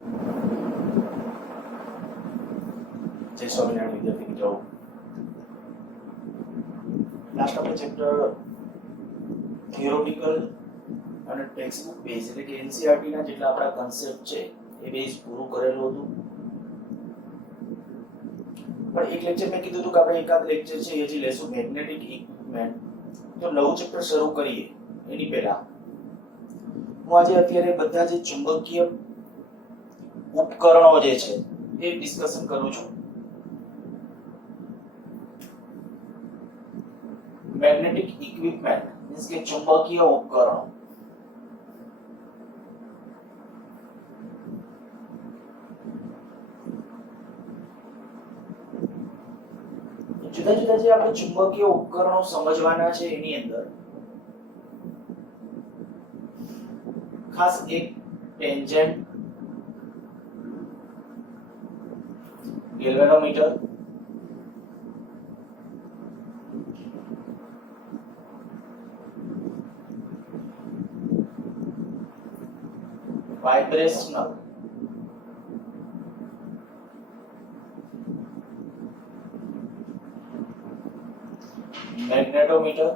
જય સ્વામિનારાયણ વિદ્યાર્થી મિત્રો, લાસ્ટ આપણે ચેપ્ટર થિયોરિટિકલ અને ટેક્સ્ટબુક બેઝ એટલે કે એનસીઈઆરટી ના જેટલા આપણા કન્સેપ્ટ છે એ બેઝ પૂરું કરેલું હતું. પણ એક લેક્ચર મેં કીધું હતું કે આપણે એકાદ લેક્ચર છે એ હજી લેશું મેગ્નેટિક ઇક્વિપમેન્ટ. તો નવું ચેપ્ટર શરૂ કરીએ એની પહેલા હું આજે અત્યારે બધા જે ચુંબકીય ઉપકરણો જે છે એ ડિસ્કશન કરું છું. મેગ્નેટિક ઇક્વિપમેન્ટ મીન્સ કે ચુંબકીય ઉપકરણો. જુદા જુદા જે આપણે ચુંબકીય ઉપકરણો સમજવાના છે એની અંદર ખાસ એક ટેન્જન્ટ, ગેલ્વેનોમીટર, વાઇબ્રેશનલ, મેગ્નેટોમીટર,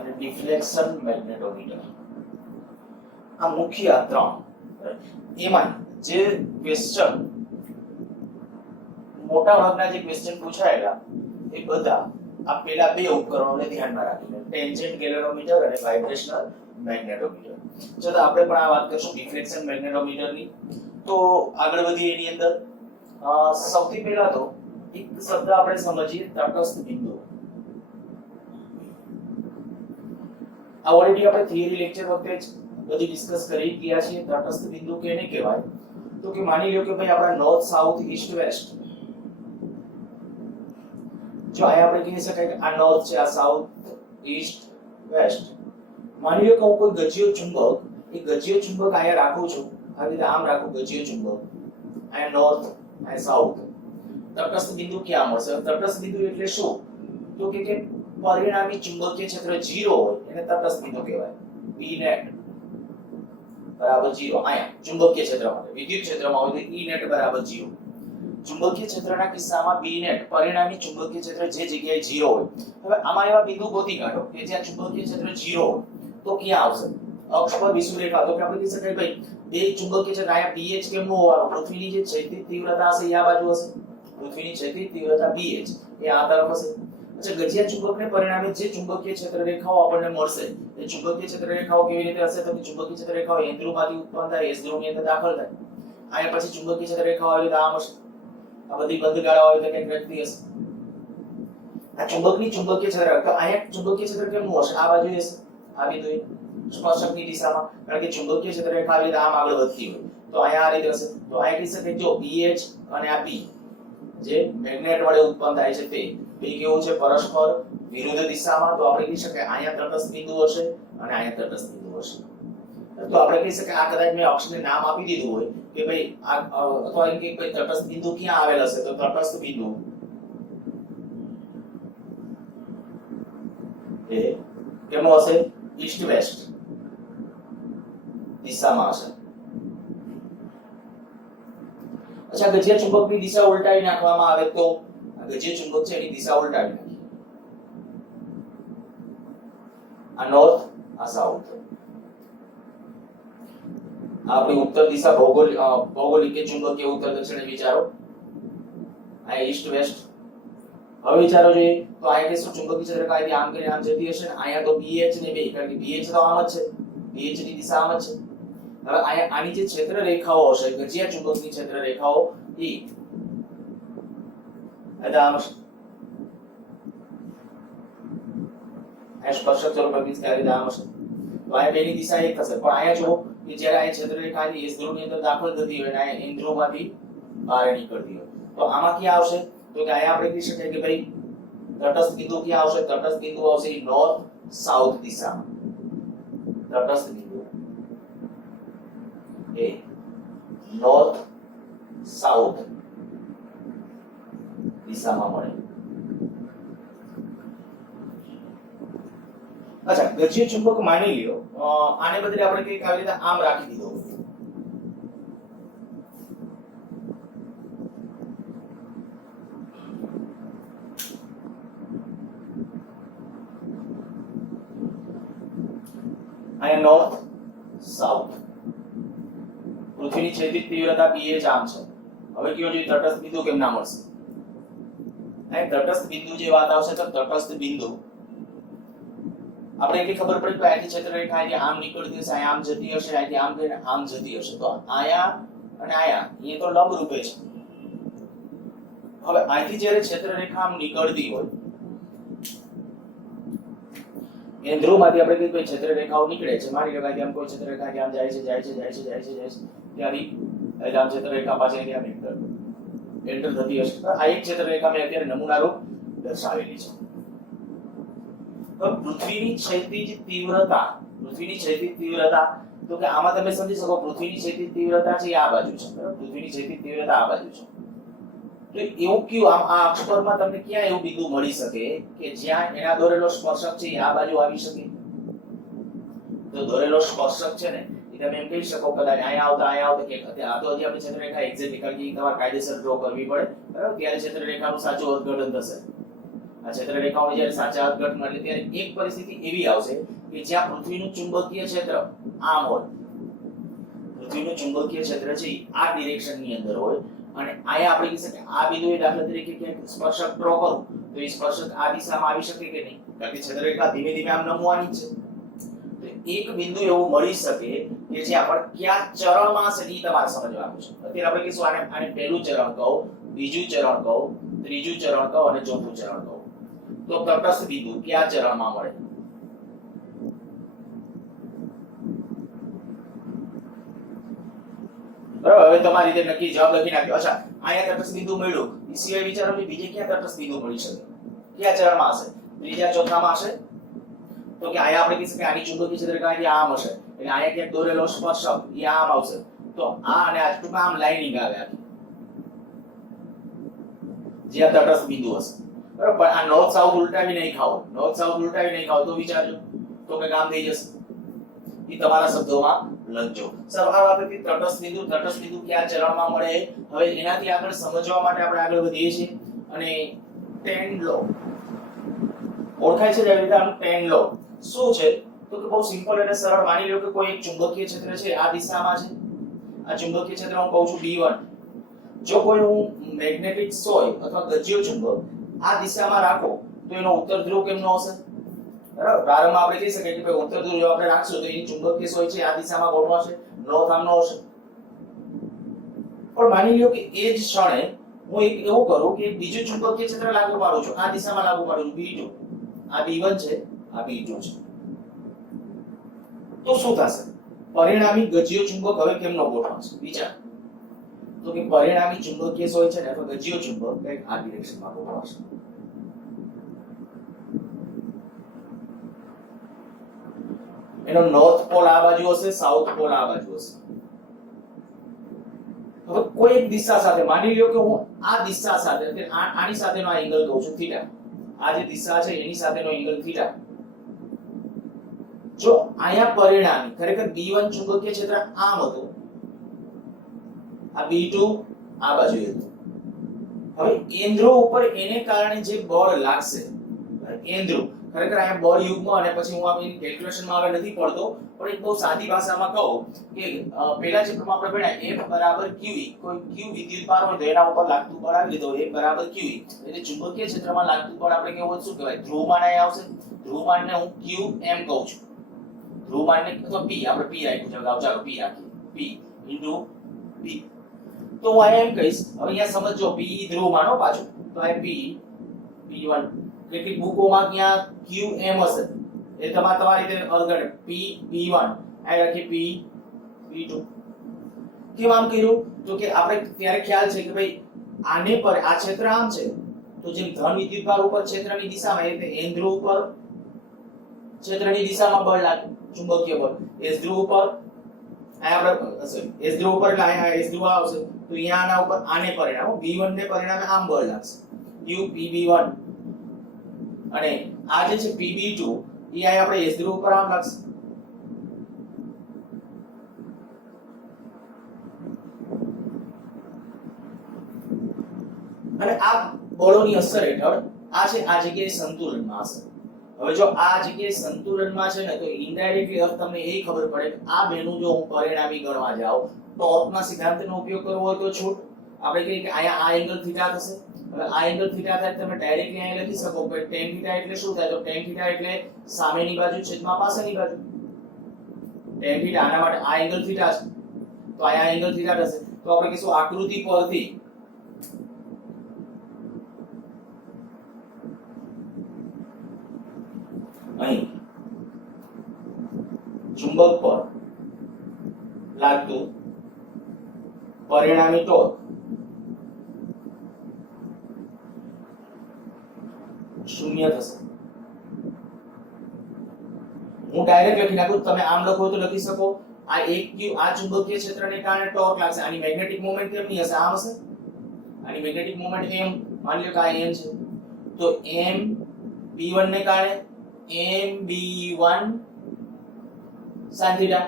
અને ડિફ્લેક્શન મેગ્નેટોમીટર. આ મુખ્ય ત્રણ. એમાં જે ક્વેશ્ચન મોટા ભાગના જે ક્વેશ્ચન પૂછાયેલા એ બધા આ પેલા બે ઉપકરણોને ધ્યાનમાં રાખીને ટેન્જન્ટ ગેલ્વેનોમીટર અને વાઇબ્રેશનલ મેગ્નેટોમીટર. જો આપણે પણ આ વાત કરશું ડિફ્લેક્શન મેગ્નેટોમીટરની. તો આગળ વધીએ એની અંદર સૌથી પહેલા તો એક શબ્દ આપણે સમજીએ, તટસ્થ બિંદુ. આ ઓલરેડી આપણે થિયરી લેક્ચર વખતે જ બધી ડિસ્કસ કરી ગયા છીએ. તટસ્થ બિંદુ કેને કહેવાય? તો કે માની લો કે ભાઈ આપણા નોર્થ, સાઉથ, ઈસ્ટ, વેસ્ટ. જો અહીંયા આપણે કહી શકાય કે આ નોર્થ છે, આ સાઉથ, ઈસ્ટ, વેસ્ટ. માની લો કે હું કોઈ ગજિયો ચુંબક, એ ગજિયો ચુંબક અહીંયા રાખું છું, આવી રીતે આમ રાખું ગજિયો ચુંબક, અહીંયા નોર્થ, અહીંયા સાઉથ. તટસ્થ બિંદુ ક્યાં મળશે? તટસ્થ બિંદુ એટલે શું? તો કે પરિણામી ચુંબકીય ક્ષેત્ર 0 હોય એને તટસ્થ બિંદુ કહેવાય. B net બરાબર 0. અહીંયા ચુંબકીય ક્ષેત્ર માટે, વિદ્યુત ક્ષેત્રમાં હોય તો E net બરાબર 0. ચુંબકીય ક્ષેત્રના કિસ્સામાં B net પરિણામી ચુંબકીય ક્ષેત્ર જે જગ્યાએ 0 હોય. હવે આમાં એવા બિંદુ ગોતી કાઢો કે જ્યાં ચુંબકીય ક્ષેત્ર 0 હોય તો ક્યાં આવશે? અક્ષ પર વિષુવરેખા. તો કે આપણે કહી શકાય ભાઈ બે ચુંબકીય ક્ષેત્ર અહીંયા BH કેમનું હોવાનું? પૃથ્વીની જે ક્ષૈતિજ તીવ્રતા હશે એ આ બાજુ હશે, પૃથ્વીની ક્ષૈતિજ તીવ્રતા BH એ આ તરફ હશે. અચ્છા, ગજિયા ચુંબકને પરિણામે જે ચુંબકીય ક્ષેત્ર રેખાઓ આપણને મળશે એ ચુંબકીય ક્ષેત્ર રેખાઓ કેવી રીતે હશે? તો કે ચુંબકીય ક્ષેત્ર રેખાઓ N ધ્રુવમાંથી ઉત્પન્ન થાય, S ધ્રુવની અંદર દાખલ થાય. અહીંયા પછી ચુંબકીય ક્ષેત્ર રેખાઓ આવી રીતે આમ હશે. આ બધી બંધ ગાળાઓ આવી રીતે કંઈક વ્યક્તિ હશે. આ ચુંબકની ચુંબકીય ક્ષેત્ર, તો અહીંયા ચુંબકીય ક્ષેત્ર કેમનું હશે? આ બાજુ હશે, આ બિંદુએ સ્પર્શકની દિશામાં, કારણ કે ચુંબકીય ક્ષેત્ર રેખા આવી રીતે આમ આગળ વધતી હોય તો અહીંયા આ રીતે હશે. તો અહીંયા કહી શકાય જો BH અને આ B જે મેગ્નેટ વડે ઉત્પન્ન થાય છે તે બે કેવું છે? પરસ્પર વિરુદ્ધ દિશામાં. તો આપણે કહી શકાય અહીંયા તટસ્થ બિંદુ હશે અને અહીંયા તટસ્થ બિંદુ હશે. તો આપણે કહી શકાય આ કદાચ મેં અક્ષને નામ આપી દીધું હોય કે ભાઈ આ, અથવા એમ કે ભાઈ તટસ્થ બિંદુ ક્યાં આવેલ હશે? તો તટસ્થ બિંદુ એ કેમો હશે? ઈસ્ટ વેસ્ટ દિશામાં હશે. અચ્છા, ગજિયા ચુંબકની દિશા ઉલટાવી નાખવામાં આવે તો આ ગજિયા ચુંબક છે એની દિશા ઉલટાવી નાખી. આ નોર્થ, આ સાઉથ. આપણી ઉત્તર દિશા ભૌગોલિક કે ચુંબકીય ઉત્તર દક્ષિણ વિચારો. આ ઈસ્ટ વેસ્ટ. હવે વિચારો જોઈએ તો અહીંયા કે શું ચુંબકીય ક્ષેત્ર કાયદી આમ કરીને આમ જતી હશે ને અહીંયા તો BH ને બે, કારણ કે BH તો આમ જ છે, BH ની દિશા આમ જ છે. હવે અહીંયા આની જે ક્ષેત્ર રેખાઓ હશે, ગજિયા ચુંબકની ક્ષેત્ર રેખાઓ એ આમ હશે. આ સ્પર્શક સ્વરૂપે મીન્સ કે આવી આમ હશે. તો અહીંયા બેની દિશા એક થશે. પણ અહીંયા જો કે જ્યારે આ ક્ષેત્ર રેખા S ધ્રુવની અંદર દાખલ થતી હોય અને અહીંયા N ધ્રુવમાંથી બહાર નીકળતી હોય તો આમાં ક્યાં આવશે? તો કે અહીંયા આપણે કહી શકાય કે ભાઈ તટસ્થ બિંદુ ક્યાં આવશે? તટસ્થ બિંદુ આવશે નોર્થ સાઉથ દિશામાં. તટસ્થ બિંદુ એ નોર્થ સાઉથ દિશામાં મળે. અચ્છા, ગજ્ય ચુંબક માની લ્યો આને બદલે આપણે કંઈક આવી રીતે આમ રાખી દીધો, અહીંયા નોર્થ સાઉથ, પૃથ્વીની ક્ષૈતિજ તીવ્રતા pH આમ છે. હવે કયો જોઈએ તટસ્થ બિંદુ કેમ ના મળશે? અહીં તટસ્થ બિંદુ જે વાત આવશે તો તટસ્થ બિંદુ આપણે એટલી ખબર પડી કે અહીંથી ક્ષેત્રરેખા અહીંથી આમ નીકળતી હશે, અહીંયા આમ જતી હશે, અહીંથી આમ કરીને આમ જતી હશે, તો આયા અને આયા એ તો લંબ રૂપે છે. હવે અહીંથી જ્યારે ક્ષેત્રરેખા આમ નીકળતી હોય, કેન્દ્રોમાંથી આપણે કઈ ક્ષેત્રરેખાઓ નીકળે છે, માની લો કે આમ કોઈ ક્ષેત્રરેખા આમ જાય છે જાય છે જાય છે જાય છે જાય છે, ત્યાંથી આમ ક્ષેત્રરેખા પાછળ ત્યાં એન્ટર થતી હશે. આ એક ક્ષેત્રરેખા મેં અત્યારે નમૂનારૂપ દર્શાવેલી છે. પૃથ્વીની ક્ષૈતિજ તીવ્રતા, પૃથ્વીની ક્ષૈતિજ તીવ્રતા તો કે આમાં તમે સમજી શકો પૃથ્વીની ક્ષૈતિજ તીવ્રતા છે આ બાજુ છે, બરાબર? પૃથ્વીની ક્ષૈતિજ તીવ્રતા આ બાજુ છે. તો એવું કયું આમ આ અક્ષ પરમાં તમને ક્યાં એવું બિંદુ મળી શકે કે જ્યાં એના દોરેલો સ્પર્શક છે આ બાજુ આવી શકે? તો દોરેલો સ્પર્શક છે ને એ તમે એમ કહી શકો કદાચ અહીંયા આવતા કે આ તો હજી આપણે ક્ષેત્રરેખા એક્ઝેક્ટ કારણ કે તમારે કાયદેસર ડ્રો કરવી પડે, બરાબર? ત્યારે ક્ષેત્રરેખાનું સાચું અર્થઘટન થશે. આ ક્ષેત્રરેખાઓની જ્યારે સાચા અર્થઘટન એટલે ત્યારે એક પરિસ્થિતિ એવી આવશે કે જ્યાં પૃથ્વીનું ચુંબકીય ક્ષેત્ર આમ હોય, પૃથ્વીનું ચુંબકીય ક્ષેત્ર છે આ ડિરેક્શનની અંદર હોય, અને આયા આપણે કહી શકીએ આ બિંદુએ દાખલા તરીકે ક્યાંક સ્પર્શક ડ્રો કરું તો એ સ્પર્શક આ દિશામાં આવી શકે કે નહીં? કારણ કે ક્ષેત્રરેખા ધીમે ધીમે આમ નમવાની છે. તો એક બિંદુ એવું મળી શકે કે જે આપણે ક્યાં ચરણમાં છે એ તમારે સમજવાનું છે. અત્યારે આપણે કહીશું આને પહેલું ચરણ કહો, બીજું ચરણ કહો, ત્રીજું ચરણ કહો અને ચોથું ચરણ કહો. તો તટસ્થ બિંદુ ક્યાં ચરણમાં મળે? બરાબર, હવે તમારી રીતે નક્કી જવાબ લખી નાખ્યો. અચ્છા, અહીંયા તટસ્થ બિંદુ મળ્યું, એ સિવાય વિચારો કે બીજે ક્યાં તટસ્થ બિંદુ મળી શકે? ક્યાં ચરણમાં હશે? ત્રીજા ચોથામાં હશે? તો કે અહીંયા આપણે કહીશું કે આની ચુંબકીય ક્ષેત્રરેખા અહીંયા આમ હશે, એટલે અહીંયા ક્યાંક દોરેલો સ્પર્શક એ આમ આવશે, તો આ અને આ ટૂંકમાં આમ લાઇનિંગ આવે આખી, જ્યાં તટસ્થ બિંદુ હશે. બરાબર, પણ આ નોર્થ સાઉથ ઉલટાવી નહીં ખાઓ, નોર્થ સાઉથ ઉલટાવી નહીં ખાઓ તો વિચારજો તો કે કામ થઈ જશે. એ તમારા શબ્દોમાં લખજો. સર આ વાત હતી તટસ્થ બિંદુ કયા ચરણમાં મળે. હવે એનાથી આગળ સમજવા માટે આપણે આગળ વધીએ છીએ અને ટેન લો ઓળખાય છે. જેવી રીતે આનું ટેન લો શું છે તો કે બહુ સિમ્પલ અને સરળ. માની લો કે કોઈ એક ચુંબકીય ક્ષેત્ર છે આ દિશામાં છે, આ ચુંબકીય ક્ષેત્ર હું કહું છું B1. જો કોઈ હું મેગ્નેટિક સોય અથવા ગજ્યો ચુંબક આ દિશામાં રાખો તો એનો ઉત્તર ધ્રુવ કેમનો હશે? બરાબર, પ્રારંભમાં આપણે કહી શકીએ કે ભાઈ ઉત્તર ધ્રુવ જો આપણે રાખશું તો એની ચુંબકીય સોય છે આ દિશામાં ગોઠવાશે, નોર્થ આમનો હશે. પણ માની લ્યો કે એ જ ક્ષણે હું એક એવું કરું કે બીજું ચુંબકીય ક્ષેત્ર લાગુ પાડું છું, આ દિશામાં લાગુ પાડું છું B2. આ B1 છે, આ B2 છે. તો શું થશે? પરિણામી ગજ્યો ચુંબક હવે કેમનો ગોઠવાશે? વિચાર. તો કે પરિણામી ચુંબકીય સોય છે ને અથવા ગજ્યો ચુંબક કંઈક આ ડિરેક્શનમાં ગોઠવાશે. એનો નોર્થ પોલ આ બાજુ હશે, સાઉથ પોલ આ બાજુ હશે. હવે કોઈ એક દિશા સાથે માની લ્યો કે હું આ દિશા સાથે એટલે આની સાથેનો આ એંગલ કહું છું થીટા, આ જે દિશા છે એની સાથેનો એંગલ થીટા. જો આયા પરિણામી ખરેખર B1 ચુંબકીય ક્ષેત્ર આમ હતું, આ B2 આ બાજુ હતું. હવે કેન્દ્રો ઉપર એને કારણે જે બળ લાગશે, કેન્દ્રો ખરેખર અહીંયા બળ યુગ્મ અને પછી હું આપણી કેલ્ક્યુલેશનમાં આવે નથી પડતો, પણ એક બહુ સાદી ભાષામાં કહું કે પહેલા ચેપ્ટરમાં આપણે ભણ્યા F q, કોઈ q વિદ્યુતભાર હોય તો એના ઉપર લાગતું બળ આવી લીધો F q, એટલે ચુંબકીય ક્ષેત્રમાં લાગતું બળ આપણે કેવું શું કહેવાય? ધ્રુવમાન અહીં આવશે. ધ્રુવમાનને હું q m કહું છું. ધ્રુવમાનને અથવા p આપણે p રાખ્યું છે, ચાલો p રાખીએ, p p. તો હું અહીંયા એમ કહીશ, હવે અહીંયા સમજો p ધ્રુવમાનો પાછું, તો આ p1 કેટલીક બુકોમાં ત્યાં qm હશે, એ તમારી રીતે અર્ગણ p p1 આ રાખી p p2. કેમ આમ કર્યું? તો કે આપણે ત્યારે ખ્યાલ છે કે ભાઈ આને પર આ ક્ષેત્ર આમ છે તો જેમ ધન વિદ્યુતભાર ઉપર ક્ષેત્રની દિશામાં એટલે n ધ્રુવ ઉપર ક્ષેત્રની દિશામાં બળ લાગે ચુંબકીય બળ, s ધ્રુવ ઉપર આપણે s ધ્રુવ ઉપર એટલે અહીંયા s ધ્રુવ આવશે તો અહીંયા આના ઉપર આને પરિણામ v1 ને પરિણામે આમ બળ લાગશે q pb1 અને આ જે છે pb2 એ આ આપણે એસ ધ્રુવ ઉપર આમ લાગશે અને આ બળોની અસર હેઠળ આ છે આ જગ્યાએ સંતુલનમાં હશે હવે જો આ જગ્યાએ સંતુલનમાં છે ને તો ઇનડાયરેક્ટલી અર્થ તમને એ ખબર પડે કે આ બેનું જો હું પરિણામી ગણવા જાઉં ટોર્કના સિદ્ધાંતનો ઉપયોગ કરવો હોય તો છૂટ આપણે કહીએ કે અહીંયા આ એંગલ થીટા થશે હવે આ એંગલ થીટા થાય તમે ડાયરેક્ટલી અહીં લખી શકો કે tan થીટા એટલે શું થાય તો tan થીટા એટલે સામેની બાજુ છેદમાં પાછળની બાજુ tan થીટા આના માટે આ એંગલ થીટા છે તો અહીંયા એંગલ થીટા થશે તો આપણે કહીશું આકૃતિ પરથી અહીં ચુંબક પર લાગતું પરિણામી ટોર્ક શૂન્ય થશે હું ડાયરેક્ટ લખી નાખું તમે આમ લખો તો લખી શકો આ એક ક્યુ આ ચુંબકીય ક્ષેત્રને કારણે ટોર્ક લાગશે આની મેગ્નેટિક મોમેન્ટ કેમની હશે આમ હશે આની મેગ્નેટિક મોમેન્ટ m માની લો કે આ m છે તો m b1 ને કારણે mb1 sin theta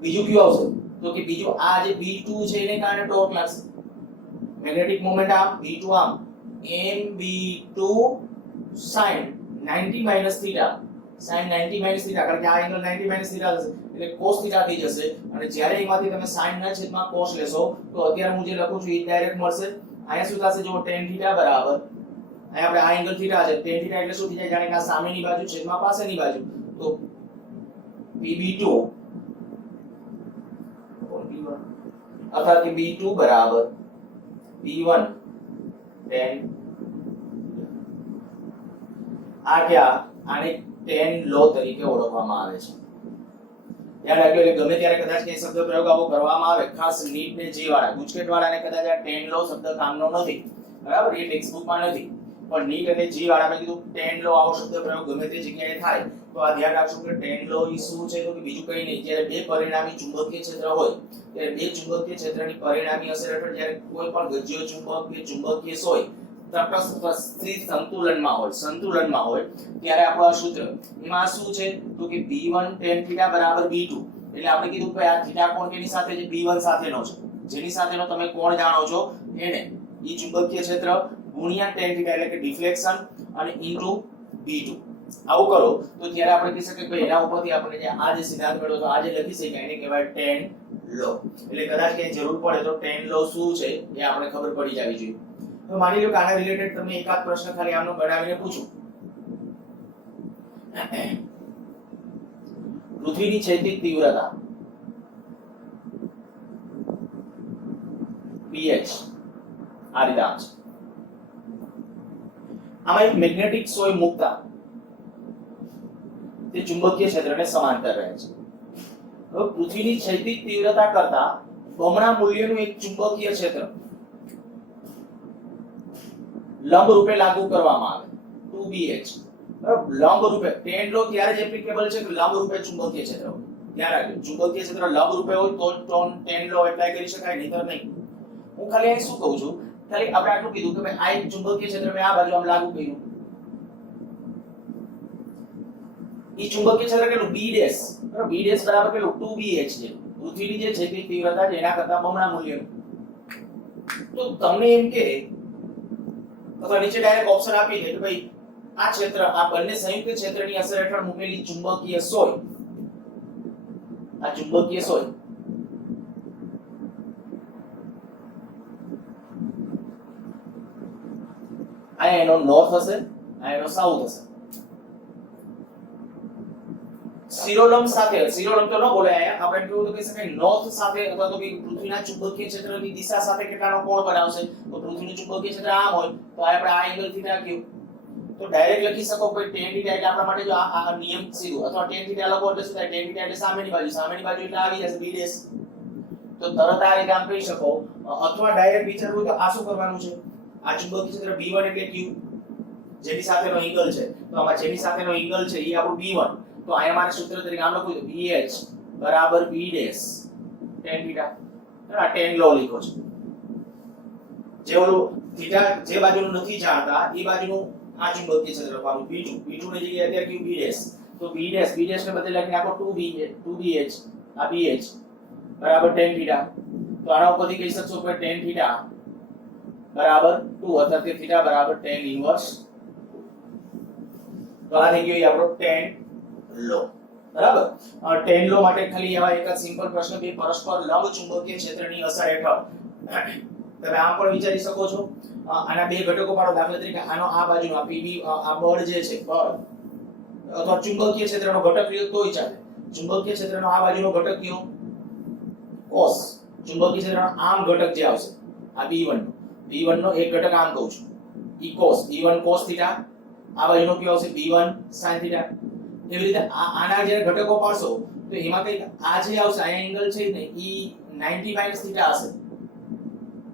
બીજું કયું આવશે તો કે બીજું આ જે b2 છે એને કારણે ટોર્ક લાગશે મેગ્નેટિક મોમેન્ટ આમ b2 આમ mb2 sin 90 theta sin 90 theta કારણ કે આ એંગલ 90 theta થશે એટલે cos theta થઈ જશે અને જ્યારે એમાંથી તમે sin ના છેદમાં cos લેશો તો અત્યારે હું જે લખું છું એ ડાયરેક્ટ મળશે અહીંયા શું થશે જો tan theta બરાબર અહીંયા આપણે આ એંગલ થીટા છે tan theta એટલે શું થઈ જાય જાણે કે આ સામેની બાજુ છેદમાં પાછળની બાજુ તો pb2 અથવા કે b2 બરાબર p1 tan આ ક્યાં આને tan લો તરીકે ઓળખવામાં આવે છે યાદ રાખજો એટલે ગમે ત્યારે કદાચ કે શબ્દ પ્રયોગ આવો કરવામાં આવે ખાસ નીટ ને જી વાળા ગુજકેટ વાળાને કદાચ આ tan લો શબ્દ કામનો નથી બરાબર એ ટેક્સ્ટ બુકમાં નથી પણ નીટ અને જી વાળા મેં કીધું tan લો આવો શબ્દ પ્રયોગ ગમે તે જગ્યાએ થાય તો આ ધ્યાન રાખજો કે tan લો ઈ શું છે તો કે બીજું કંઈ નહીં જ્યારે બે પરિણામી ચુંબકીય ક્ષેત્ર હોય ત્યારે બે ચુંબકીય ક્ષેત્રની પરિણામી અસર હેઠળ જ્યારે કોઈ પણ ગજ્યો ચુંબક કે ચુંબકીય હોય તટસ્થ સ્થિત સંતુલનમાં હોય ત્યારે આપણું આ સૂત્ર એમાં શું છે તો કે b1 tan θ બરાબર b2 એટલે આપણે કીધું કે આ θ કોણ કેની સાથે છે b1 સાથેનો છે જેની સાથેનો તમે કોણ જાણો છો એને ઈ ચુંબકીય ક્ષેત્ર ગુણ્યા tan θ એટલે કે ડિફ્લેક્શન અને ઇન્ટુ b2 આવું કરો તો ત્યારે આપણે કહી શકીએ કે એના ઉપરથી આપણે જે આ જે સિદ્ધાંત મેળવ્યો તો આ જે લખી શકાય એને કહેવાય tan લો એટલે કદાચ કે જરૂર પડે તો tan લો શું છે એ આપણે ખબર પડી જવી જોઈએ તો માની લો કે આના રિલેટેડ તમને એકાદ પ્રશ્ન ખાલી આમનો બનાવીને પૂછું પૃથ્વીની છેદિત તીવ્રતા ph આ રીતે આમ છે આમાં એક મેગ્નેટિક સોય મુકતા તે ચુંબકીય ક્ષેત્રને સમાંતર રહે છે હવે પૃથ્વીની છેદિત તીવ્રતા કરતા બમણા મૂલ્યનું એક ચુંબકીય ક્ષેત્ર લંબ રૂપે લાગુ કરવામાં આવે 2bh બરાબર લંબ રૂપે tan લો ત્યારે જ એપ્લિકેબલ છે કે લંબ રૂપે ચુંબકીય ક્ષેત્ર હોય ધ્યાન રાખજો ચુંબકીય ક્ષેત્ર લંબ રૂપે હોય તો tan લો એપ્લાય કરી શકાય નહીતર નહીં હું ખાલી અહીં શું કહું છું ખાલી આપણે આટલું કીધું કે ભાઈ આ એક ચુંબકીય ક્ષેત્ર મેં આ બાજુ આમ લાગુ કર્યું ઈ ચુંબકીય ક્ષેત્ર કેટલું b' બરાબર b' બરાબર કેટલું 2bh છે પૃથ્વીની જે છેદિત તીવ્રતા છે એના કરતા બમણા મૂલ્યનું તો તમને એમ કે અથવા નીચે ડાયરેક્ટ ઓપ્શન આપી દે કે ભાઈ આ ક્ષેત્ર આ બંને સંયુક્ત ક્ષેત્રની અસર હેઠળ મૂકેલી ચુંબકીય સોય આ ચુંબકીય સોય આ એનો નોર્થ હશે આ એનો સાઉથ હશે શિરોલંબ સાથે શિરોલંબ તો ન બોલે અહીંયા આપણે કેવું તો કહી શકાય નોર્થ સાથે અથવા તો કે પૃથ્વીના ચુંબકીય ક્ષેત્રની દિશા સાથે કેટલાનો કોણ બનાવશે તો પૃથ્વીનું ચુંબકીય ક્ષેત્ર આમ હોય તો આપણે આ એંગલ થી રાખ્યું તો ડાયરેક્ટ લખી શકો કે tan θ એટલે આપણા માટે જો આ નિયમ સીધું અથવા tan θ લખો એટલે શું થાય tan θ એટલે સામેની બાજુ એટલે આવી જશે b' તો તરત આ રીતે આમ કહી શકો અથવા ડાયરેક્ટ વિચારવું તો આ શું કરવાનું છે આ ચુંબકીય ક્ષેત્ર b1 એટલે q જેની સાથેનો એંગલ છે તો આમાં જેની સાથેનો એંગલ છે એ આપણું b1 તો અહીંયા મારે સૂત્ર તરીકે આમ લખું તો bh બરાબર b' tan θ આ tan લો લીધો છે જે ઓલું થીટા જે બાજુનું નથી જાણતા એ બાજુનું આ ચુંબકીય ક્ષેત્ર લખવાનું B2 B2 ની જગ્યાએ અત્યારે કયું B' તો B' ને બદલે લખી નાખો 2BH આ BH બરાબર tan થીટા તો આના ઉપરથી કહી શકશો કે tan થીટા બરાબર 2 અથવા કે થીટા બરાબર tan ઇન્વર્સ તો આ થઈ ગયો આપણો tan લો બરાબર tan લો માટે ખાલી એવા એક જ સિમ્પલ પ્રશ્ન બે પરસ્પર લંબ ચુંબકીય ક્ષેત્રની અસર હેઠળ તમે આમ પણ વિચારી શકો છો આના બે ઘટકો પાડો દાખલા તરીકે આનો આ બાજુનો આ PV આ બળ જે છે બળ અથવા ચુંબકીય ક્ષેત્રનો ઘટક લ્યો તોય ચાલે ચુંબકીય ક્ષેત્રનો આ બાજુનો ઘટક કયો cos ચુંબકીય ક્ષેત્રનો આમ ઘટક જે આવશે આ B1 નો એક ઘટક આમ કહું છું ઈ cos B1 cos થીટા આ બાજુનો કયો આવશે B1 sin થીટા એવી રીતે આના જે ઘટકો પાડશો તો એમાં કઈ આ જે આવશે આ એંગલ છે ને ઈ 90 માઈનસ થીટા હશે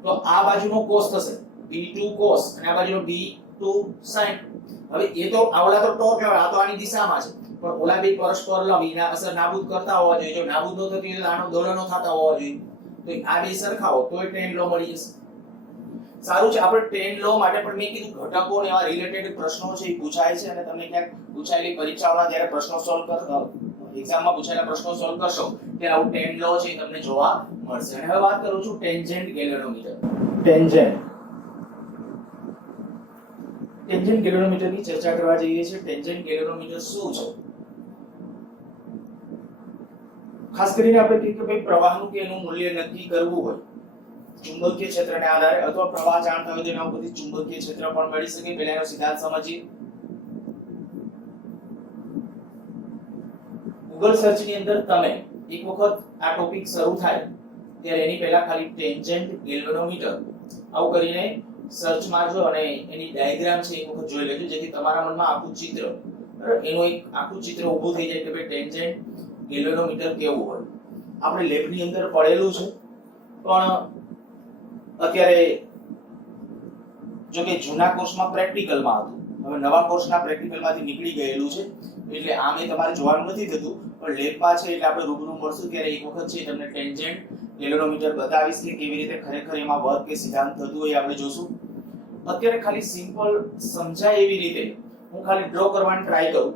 તો આ બાજુનો cos થશે B2 cos અને આ બાજુનો B2 sin હવે એ તો આવલા તો ટોર્ક કહેવાય આ તો આની દિશામાં છે પણ ઓલા બે પરસ્પર લંબ એના અસર નાબૂદ કરતા હોવા જોઈએ જો નાબૂદ ન થતી હોય તો આનો દોલનો થતા હોવા જોઈએ તો આ બે સરખાવો તોય tan લો મળી જશે સારું છે આપણે tan લો માટે પણ મેં કીધું ઘટકો ને એવા રિલેટેડ પ્રશ્નો છે એ પૂછાય છે અને તમને ક્યાંક પૂછાયેલી પરીક્ષાઓમાં જ્યારે પ્રશ્નો સોલ્વ કરતા એક્ઝામમાં પૂછાયેલા પ્રશ્નો સોલ્વ કરશો ત્યારે આવું tan લો છે એ તમને જોવા મળશે અને હવે વાત કરું છું ટેન્જન્ટ ગેલેનોમીટર ટેન્જન્ટ ગેલેનોમીટર ની ચર્ચા કરવા જઈએ છીએ ટેન્જન્ટ ગેલેનોમીટર શું છે ખાસ કરીને આપણે કહીએ કે ભાઈ પ્રવાહનું કે એનું મૂલ્ય નક્કી કરવું હોય ચુંબકીય ક્ષેત્રને આધારે અથવા પ્રવાહ જાણતા હોય તો એના ઉપરથી ચુંબકીય ક્ષેત્ર પણ મળી શકે પહેલા એનો સિદ્ધાંત સમજીએ ગૂગલ સર્ચ ની અંદર તમે એક વખત આ ટોપિક શરૂ થાય ત્યારે એની પહેલા ખાલી ટેન્જન્ટ ગેલ્વેનોમીટર આવું કરીને સર્ચ મારજો અને એની ડાયાગ્રામ છે એક વખત જોઈ લેજો જેથી તમારા મનમાં આખું ચિત્ર બરાબર એનું એક આખું ચિત્ર ઊભું થઈ જાય કે ભાઈ ટેન્જન્ટ ગેલ્વેનોમીટર કેવું હોય આપણે લેબ ની અંદર પડેલું છે પણ અત્યારે જો કે જૂના કોર્સમાં પ્રેક્ટિકલમાં હતું હવે નવા કોર્સના પ્રેક્ટિકલમાંથી નીકળી ગયેલું છે એટલે આમે તમારે જોવાનું નથી થતું પણ લેબમાં છે એટલે આપણે રૂબરૂ મળશું ત્યારે એક વખત છે તમને ટેન્જન્ટ ગેલ્વેનોમીટર બતાવીશ કે કેવી રીતે ખરેખર એમાં વર્ક કે સિદ્ધાંત થતું હોય આપણે જોશું અત્યારે ખાલી સિમ્પલ સમજાય એવી રીતે હું ખાલી ડ્રો કરવાની ટ્રાય કરું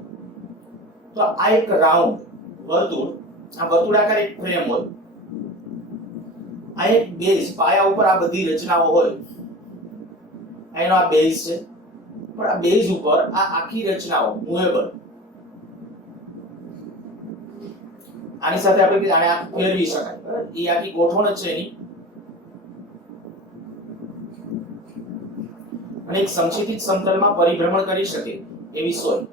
તો આ એક રાઉન્ડ વર્તુળ આ વર્તુળાકાર એક ફ્રેમ હોય આ એક બેઝ પાયા ઉપર આ બધી રચનાઓ હોય એનો આ બેઝ છે પણ આ બેઝ ઉપર આ આખી રચનાઓ મૂવેબલ આની સાથે આપણે આને આ ફેરવી શકાય બરાબર એ આખી ગોઠવણ જ છે એની અને એક સંક્ષિપ્ત સમતલમાં પરિભ્રમણ કરી શકે એવી સોય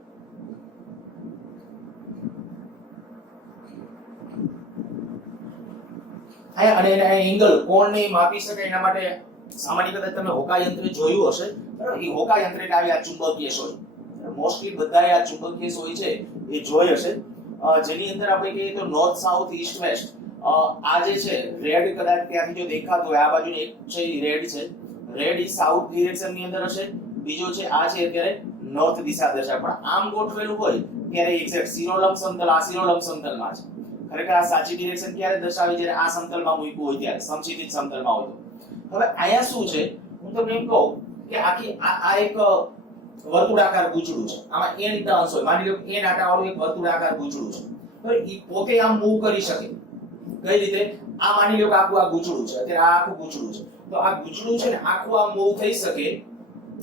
અને એના એંગલ કોણને માપી શકાય એના માટે સામાન્ય કદાચ તમે હોકા યંત્ર જોયું હશે બરાબર એ હોકા યંત્ર એટલે આવી આ ચુંબકીય સોય મોસ્ટલી બધાએ આ ચુંબકીય સોય છે એ જોઈ હશે જેની અંદર આપણે કહીએ તો નોર્થ સાઉથ ઈસ્ટ વેસ્ટ આ જે છે રેડ કદાચ ત્યાંથી જો દેખાતો હોય આ બાજુ એક છે રેડ છે રેડ ઈ સાઉથ ડિરેક્શન ની અંદર હશે બીજો છે આ છે અત્યારે નોર્થ દિશા દર્શાવે પણ આમ ગોઠવેલું હોય ત્યારે એક્ઝેક્ટ શિરોલંબ સમતલ આ શિરોલંબ સમતલમાં છે ખરેખર આ સાચી ડિરેક્શન ક્યારે દર્શાવે જ્યારે આ સમતલમાં મૂક્યું હોય ત્યારે સમક્ષિતિજ સમતલમાં હોય તો હવે અહીંયા શું છે હું તમને એમ કહું કે આખી આ એક વર્તુળાકાર ગૂંચળું છે આમાં n ટર્ન્સ હોય માની લો n આટા વાળું એક વર્તુળાકાર ગૂંચળું છે તો ઈ પોતે આમ મૂવ કરી શકે કઈ રીતે આ માની લો કે આખું આ ગૂંચળું છે અત્યારે આ આખું ગૂંચળું છે તો આ ગૂંચળું છે ને આખું આ મૂવ થઈ શકે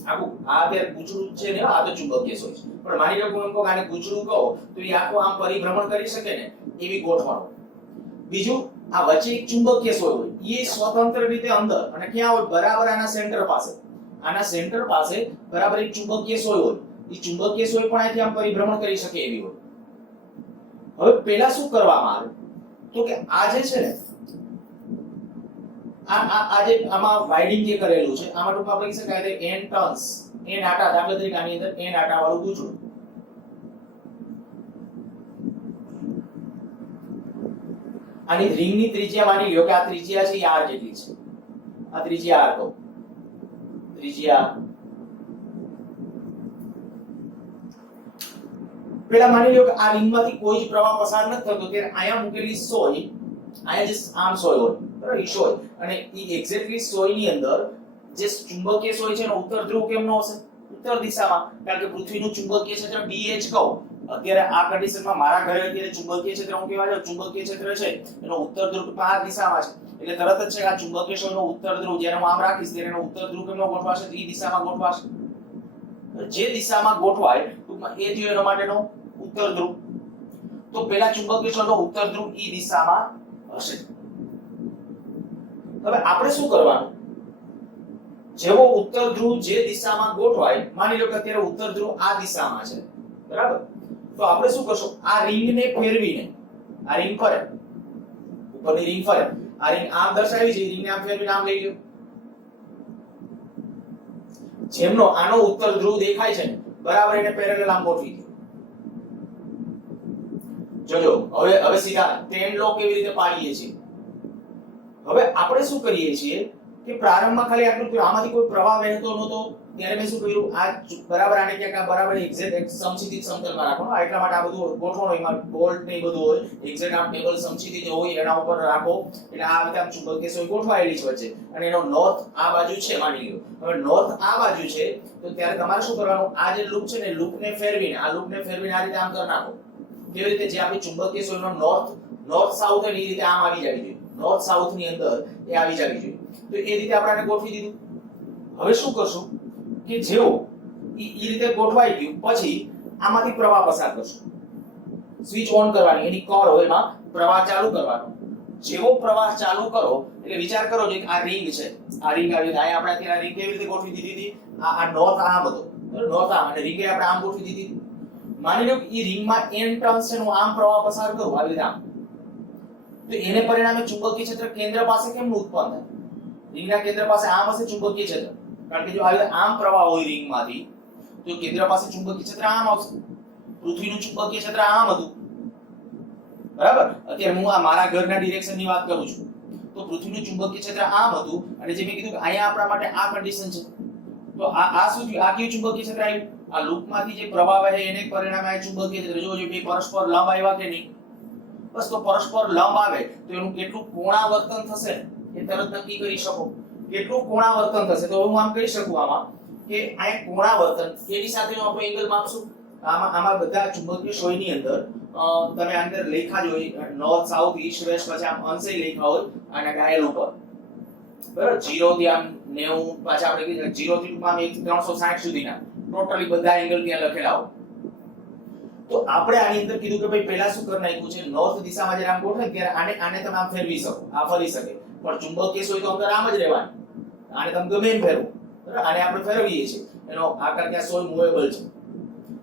આખું આ અત્યારે ગૂંચળું છે ને આ તો ચુંબકીય સોય છે પણ માની લો કે હું કહું આને ગૂંચળું કહો તો એ આખું આમ પરિભ્રમણ કરી શકે ને એવી ગોઠવણ બીજું આ વચ્ચે એક ચુંબકીય સોય હોય એ સ્વતંત્ર રીતે અંદર અને ક્યાં હોય બરાબર આના સેન્ટર પાસે બરાબર એક ચુંબકીય સોય હોય એ ચુંબકીય સોય પણ અહીંથી આમ પરિભ્રમણ કરી શકે એવી હોય હવે પહેલા શું કરવામાં આવે તો કે આ જે છે ને આ જે આમાં વાઇડિંગ જે કરેલું છે આમાં ટૂંકમાં આપણે કહી શકાય કે n ટર્ન્સ n આટા દાખલા તરીકે આની અંદર n આટા વાળું ગૂંચળું આની રિંગની ત્રિજ્યા માની લો કે આ ત્રિજ્યા છે એ r જેટલી છે આ ત્રિજ્યા r કહો ત્રિજ્યા પેલા માની લો કે આ રિંગમાંથી કોઈ જ પ્રવાહ પસાર નથી થતો ત્યારે અહીંયા મૂકેલી સોય અહીંયા જે આમ સોય હોય બરાબર ઈ સોય અને ઈ એક્ઝેક્ટલી સોય ની અંદર જે ચુંબકીય સોય છે એનો ઉત્તર ધ્રુવ કેમ નો હશે ઉત્તર દિશામાં, કારણ કે પૃથ્વીનું ચુંબકીય ક્ષેત્ર BH કહું, અત્યારે આ કન્ડિશનમાં મારા ઘરે અત્યારે ચુંબકીય ક્ષેત્ર હું કહેવા જાઉં, ચુંબકીય ક્ષેત્ર છે એનો ઉત્તર ધ્રુવ આ દિશામાં છે, એટલે તરત જ છે આ ચુંબકીય ક્ષેત્રનો ઉત્તર ધ્રુવ જ્યારે હું આમ રાખીશ ત્યારે એનો ઉત્તર ધ્રુવ કેમનો ગોઠવાશે? તો એ દિશામાં ગોઠવાશે. જે દિશામાં ગોઠવાય ટૂંકમાં એ થયો એના માટેનો ઉત્તર ધ્રુવ. તો પેલા ચુંબકીય ક્ષેત્રનો ઉત્તર ધ્રુવ એ દિશામાં હશે. હવે આપણે શું કરવાનું? જેવો ઉત્તર ધ્રુવ જે દિશામાં ગોઠવાય, માની લો કે અત્યારે ઉત્તર ધ્રુવ આ દિશામાં છે, બરાબર? તો આપણે શું કરશું? આ રિંગને ફેરવીને, આ રિંગ ફરે, ઉપરની રિંગ ફરે, આ રિંગ આમ દર્શાવી છે, રિંગને આમ ફેરવીને આમ લઈ લ્યો. જેમનો આનો ઉત્તર ધ્રુવ દેખાય છે ને, બરાબર એને પેરેલલ આમ ગોઠવી દો. જોજો હવે સીધા tan લો કેવી રીતે પાડીએ છીએ. હવે આપણે શું કરીએ છીએ કે પ્રારંભમાં ખાલી આટલું કર્યું, આમાંથી કોઈ પ્રવાહ વહેતો નહોતો, ત્યારે મેં શું કર્યું? આ બરાબર આને ક્યાંક આ બરાબર એક્ઝેક્ટ સમક્ષિતિજ સમતલમાં રાખવાનું. એટલા માટે આ બધું ગોઠવણું, એમાં બોલ્ટ ને બધું હોય, એક્ઝેક્ટ આ ટેબલ સમક્ષિતિજ હોય એના ઉપર રાખો, એટલે આ રીતે આમ ચુંબકીય સોય ગોઠવાયેલી છે વચ્ચે, અને એનો નોર્થ આ બાજુ છે માની લો. હવે નોર્થ આ બાજુ છે, તો ત્યારે તમારે શું કરવાનું? આ જે લૂપ છે ને, લૂપને ફેરવીને, આ લૂપને ફેરવીને આ રીતે આમ કરી નાખો. કેવી રીતે? જે આપણી ચુંબકીય સોયનો નોર્થ સાઉથ એ રીતે આમ આવી જવી જોઈએ, નોર્થ સાઉથ ની અંદર એ આવી જવી જોઈએ. તો એ રીતે આપણે આને ગોઠવી દીધું. હવે શું કરશું કે જેવો એ રીતે ગોઠવાઈ ગયું પછી આમાંથી પ્રવાહ પસાર કરશું. સ્વિચ ઓન કરવાની, એની કળ હોય એમાં પ્રવાહ ચાલુ કરવાનો. જેવો પ્રવાહ ચાલુ કરો એટલે વિચાર કરો કે આ રિંગ છે, આ રિંગ આવી, આ આપણે અત્યારે રિંગ કેવી રીતે ગોઠવી દીધી હતી? આ નોર્થ આમ હતો, નોર્થ આમ, અને રિંગે આપણે આમ ગોઠવી દીધી. માની લો કે એ રિંગમાં n ટર્ન્સ છે, હું આમ પ્રવાહ પસાર કરું આવી રીતે આમ, તો એને પરિણામે ચુંબકીય ક્ષેત્ર કેન્દ્ર પાસે કેમનું ઉત્પન્ન થાય? રિંગના કેન્દ્ર પાસે આમ હશે ચુંબકીય ક્ષેત્ર, કારણ કે જો આવી આમ પ્રવાહ હોય રિંગમાંથી, તો કેન્દ્ર પાસે ચુંબકીય ક્ષેત્ર આમ આવશે. પૃથ્વીનું ચુંબકીય ક્ષેત્ર આમ હતું, બરાબર? અત્યારે હું આ મારા ઘરના ડિરેક્શનની વાત કરું છું, તો પૃથ્વીનું ચુંબકીય ક્ષેત્ર આમ હતું, અને જે મેં કીધું કે અહીંયા આપણા માટે આ કન્ડિશન છે, તો આ શું થયું? આ કયું ચુંબકીય ક્ષેત્ર આવ્યું? આ લૂપમાંથી જે પ્રવાહ વહે એને પરિણામે આ ચુંબકીય ક્ષેત્ર. જો બે પરસ્પર લંબ આવ્યા કે નહીં? બસ, તો પરસ્પર લંબ આવે તો એનું કેટલું કોણાવર્તન થશે એ તરત નક્કી કરી શકો. કેટલું કોણાવર્તન થશે તો હું આમ કહી શકું આમાં કે આ એક કોણાવર્તન એની સાથેનો આપણે એંગલ માપશું. આમાં બધા ચુંબકીય સોયની અંદર તમે અંદર લેખા જોઈ, નોર્થ સાઉથ ઈસ્ટ વેસ્ટ, પછી આમ અંશે લેખા હોય અને ડાયલ ઉપર, બરાબર? 0 થી આમ 90, પાછા આપણે કીધું 0 થી આમ 360 સુધીના ટોટલી બધા એંગલ ત્યાં લખેલા હોય. તો આપણે આની અંદર કીધું કે ભાઈ પહેલા શું કરી નાખ્યું છે? નોર્થ દિશામાં જ્યારે આમ ગોઠવે ત્યારે આને તમે આમ ફેરવી શકો, આ ફરી શકે, પણ ચુંબકીય સોય તો અંદર આમ જ રહેવાની. આને તમે ગમે એમ ફેરવો, બરાબર? આને આપણે ફેરવીએ છીએ, એનો આકાર ત્યાં સોય મૂવેબલ છે,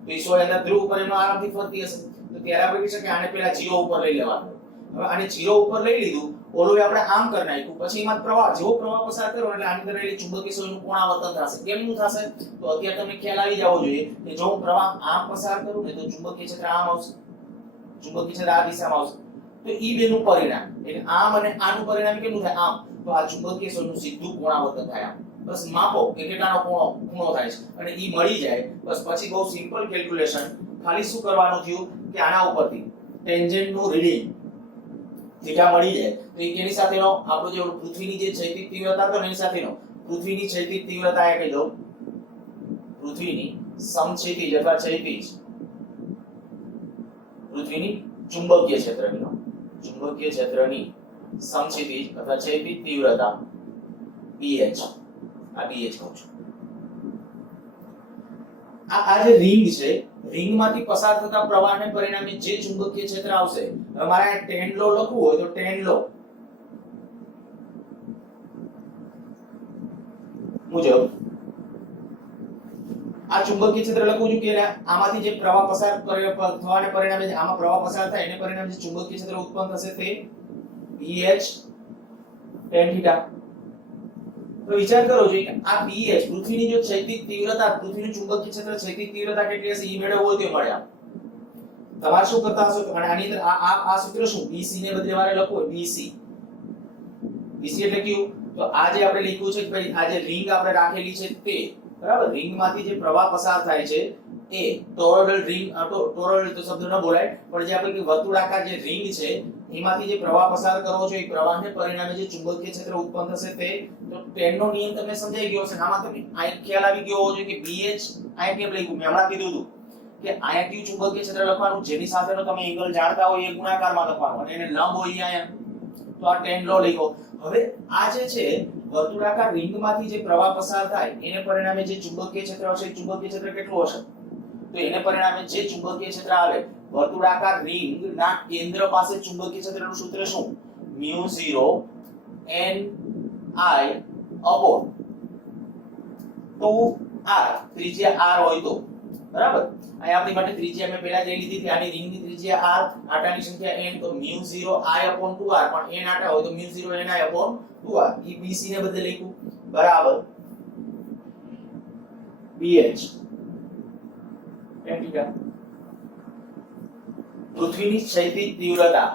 તો એ સોય અંદર ધ્રુવ ઉપર એનો આરામથી ફરતી હશે. તો ત્યારે આપણે કહી શકીએ આને પહેલા 0 ઉપર લઈ લેવાનું. હવે આને 0 ઉપર લઈ લીધું, ઓલું આપણે આમ કરી નાખ્યું, પછી એમાં પ્રવાહ, જેવો પ્રવાહ પસાર કરો એટલે આની અંદર રહેલી ચુંબકીય સોયનું કોણાવર્તન થશે. કેમનું થશે? તો અત્યારે તમને ખ્યાલ આવી જવો જોઈએ કે જો હું પ્રવાહ આમ પસાર કરું ને તો ચુંબકીય ક્ષેત્ર આમ આવશે, ચુંબકીય ક્ષેત્ર આ દિશામાં આવશે. તો ઈ બેનું પરિણામ એટલે આમ અને આનું પરિણામ કેવું થાય? આમ. તો આ ચુંબકીય સોયનું સીધું કોણાવર્તન થાય આમ. બસ માપો કે કેટલાનો ખૂણો થાય છે, અને ઈ મળી જાય. બસ પછી બહુ સિમ્પલ કેલ્ક્યુલેશન, ખાલી શું કરવાનું થયું કે આના ઉપરથી ટેન્જેન્ટનું રીડિંગ થીટા મળી જાય, તો એની સાથેનો આપણો જે પૃથ્વીની જે ક્ષૈતિજ તીવ્રતા હતો એની સાથેનો પૃથ્વીની ક્ષૈતિજ તીવ્રતા એ કહી દઉં, પૃથ્વીની સમક્ષિતિજ અથવા ક્ષૈતિજ, પૃથ્વીની ચુંબકીય ક્ષેત્રની સમક્ષિતિજ અથવા ક્ષૈતિજ તીવ્રતા BH, આ BH કહું છું. આ જે રિંગ છે, રિંગમાંથી પસાર થતા પ્રવાહને પરિણામે જે ચુંબકીય ક્ષેત્ર આવશે, હવે મારે tan લો લખવું હોય તો tan લો મુજબ આ ચુંબકીય ક્ષેત્ર લખવું છું કે આમાંથી જે પ્રવાહ પસાર થવાને પરિણામે આમાં પ્રવાહ પસાર થાય એને પરિણામે જે ચુંબકીય ક્ષેત્ર ઉત્પન્ન થશે તે BH tan θ. તો વિચાર કરો જોઈએ કે આ BH પૃથ્વીની જો ક્ષૈતિજ તીવ્રતા, પૃથ્વીનું ચુંબકીય ક્ષેત્ર ક્ષૈતિજ તીવ્રતા કેટલી હશે ઈ મેળવવું હોય તો મળે. તમારે શું કરતા હશો કે આની અંદર આ સૂત્ર શું? BC ને બદલે મારે લખવું હોય BC એટલે કયું? તો આ જે આપણે લખ્યું છે કે ભાઈ આ જે રિંગ આપણે રાખેલી છે તે, બરાબર? રિંગમાંથી જે પ્રવાહ પસાર થાય છે એ ટોરોઇડલ રિંગ, ટોરોઇડલ તો શબ્દ ન બોલાય, પણ જે આપણે વર્તુળાકાર જે રિંગ છે એમાંથી જે પ્રવાહ પસાર કરો છો એ પ્રવાહને પરિણામે જે ચુંબકીય ક્ષેત્ર ઉત્પન્ન થશે તે, તો ટેનનો નિયમ તમને સમજાઈ ગયો છે. આમાં તમે આ ખ્યાલ આવી ગયો હોવો જોઈએ કે BH આ કેમ લખ્યું, મેં હમણાં કીધું હતું કે આયા કયું ચુંબકીય ક્ષેત્ર લખવાનું જેની સાથેનો તમે એંગલ જાણતા હોય એ ગુણાકારમાં લખવાનું, અને એને લંબ હોય અહીંયા, તો આ ટેન લો લખ્યો. હવે આ જે છે વર્તુળાકાર રિંગમાંથી જે પ્રવાહ પસાર થાય એને પરિણામે જે ચુંબકીય ક્ષેત્ર હશે, ચુંબકીય ક્ષેત્ર કેટલું હશે, તો એને પરિણામે જે ચુંબકીય ક્ષેત્ર આવે વર્તુળાકાર રિંગના કેન્દ્ર પાસે ચુંબકીય ક્ષેત્રનું સૂત્ર શું, μ0 ni upon 2r, ત્રિજ્યા r હોય તો બરાબર. અહીં આપણી માટે ત્રિજ્યા મેં પહેલા જ લઈ લીધી હતી, આની રિંગની ત્રિજ્યા r, આટાની સંખ્યા n, તો μ0 i upon 2r, પણ n આટા હોય તો μ0 ni upon 2r. એ bc ને બદલે લખ્યું બરાબર bh tan θ. પૃથ્વીની ક્ષૈતિજ તીવ્રતા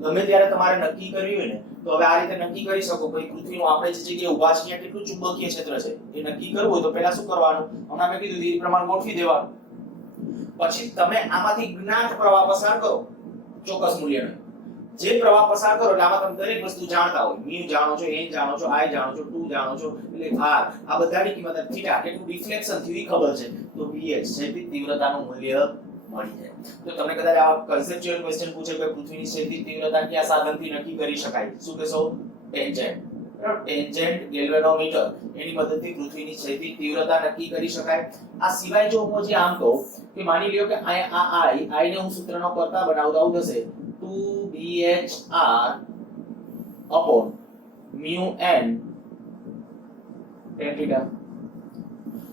ગમે ત્યારે તમારે નક્કી કરવી હોય ને તો હવે આ રીતે નક્કી કરી શકો કે પૃથ્વીનું આપણે જે જગ્યાએ ઊભા છીએ કેટલું ચુંબકીય ક્ષેત્ર છે એ નક્કી કરવું હોય તો પહેલા શું કરવાનું, હમણાં મેં કીધું એ પ્રમાણે ગોઠવી દેવાનું. પછી તમે આમાંથી જ્ઞાત પ્રવાહ પસાર કરો ચોક્કસ મૂલ્યનો. જે પ્રવાહ પસાર કરો એટલે આમાં તમે દરેક વસ્તુ જાણતા હોય, μ જાણો છો, n જાણો છો, i જાણો છો, 2 જાણો છો, એટલે r આ બધાની કિંમત થીટા કેટલું રિફ્લેક્શન થયું એ ખબર છે, તો bh ક્ષૈતિજ તીવ્રતાનું મૂલ્ય મળી જાય. તો તમને કદાચ આ કન્સેપ્ચ્યુઅલ ક્વેશ્ચન પૂછે કે પૃથ્વીની ક્ષૈતિજ તીવ્રતા કયા સાધનથી નક્કી કરી શકાય, શું કહેશો, ટેન્જેન્ટ. બરાબર, ટેન્જેન્ટ ગેલ્વેનોમીટર એની મદદથી પૃથ્વીની ક્ષૈતિજ તીવ્રતા નક્કી કરી શકાય. આ સિવાય જો હું જે આમ કહું કે માની લ્યો કે આ i ને હું સૂત્રનો કરતા બનાવું તો આવું થશે 2bhr upon μn tan θ.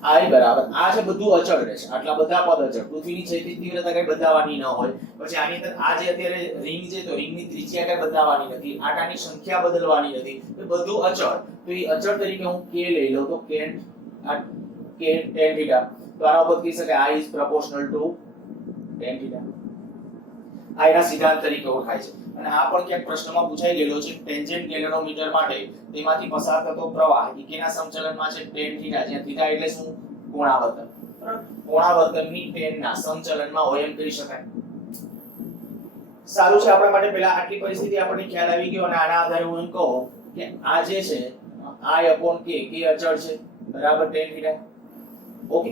i બરાબર આ છે બધું અચળ રહેશે, આટલા બધા પદ અચળ. પૃથ્વીની ક્ષૈતિજ તીવ્રતા કઈ બદલાવાની ન હોય. પછી આની અંદર આ જે અત્યારે રિંગ છે તો રિંગની ત્રિજ્યા કઈ બદલાવાની નથી, આટાની સંખ્યા બદલવાની નથી, એ બધું અચળ. તો એ અચળ તરીકે હું k લઈ લઉં તો k tan θ. તો આના ઉપર કહી શકાય i is proportional to tan θ. આ એના સિદ્ધાંત તરીકે ઓળખાય છે. અને આ પણ ક્યાંક પ્રશ્નમાં પૂછાઈ ગયેલો છે, ટેન્જેન્ટ ગેલ્વેનોમીટર માટે તેમાંથી પસાર થતો પ્રવાહ એ કેના સમચલનમાં છે, tan θ, જ્યાં θ એટલે શું, કોણાવર્તન. બરાબર, કોણાવર્તનની tan ના સમચલનમાં હોય એમ કહી શકાય. સારું છે, આપણા માટે પહેલા આટલી પરિસ્થિતિ આપણને ખ્યાલ આવી ગયો, અને આના આધારે હું એમ કહું કે આ જે છે i upon k, k અચળ છે બરાબર tan θ. ઓકે,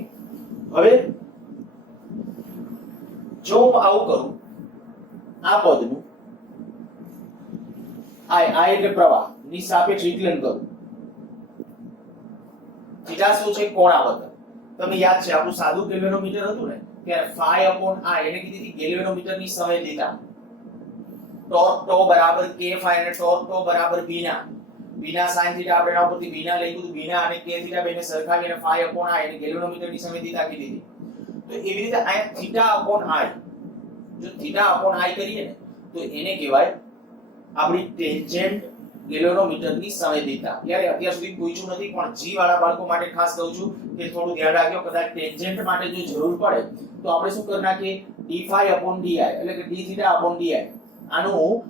હવે જો હું આવું કરું આ પદનું i એટલે પ્રવાહ ની સાપેક્ષ વિકલન કરું, થીટા શું છે, કોણાવર્તન. તમને યાદ છે આપણું સાદું ગેલ્વેનોમીટર હતું ને ત્યારે phi upon i એને કીધી હતી ગેલ્વેનોમીટરની સંવેદિતા. ટોર્ક ટો બરાબર k phi અને ટોર્ક ટો બરાબર b ના sin θ આપણે એના ઉપરથી b ના લઈ લીધું, b ના અને k θ બેને સરખાવીને phi upon i એને ગેલ્વેનોમીટરની સંવેદિતા કીધી હતી. તો એવી રીતે આ થીટા upon i, જો થીટા upon i કરીએ ને તો એને કહેવાય આપણી ટેન્જેન્ટ ગેલ્વેનોમીટરની સંવેદિતા. ત્યારે અત્યાર સુધી પૂછ્યું નથી પણ જી વાળા બાળકો માટે ખાસ કહું છું કે થોડું ધ્યાન રાખજો, કદાચ ટેન્જેન્ટ માટે જો જરૂર પડે તો આપણે શું કરી નાખીએ d phi upon di એટલે કે d theta upon di. આનું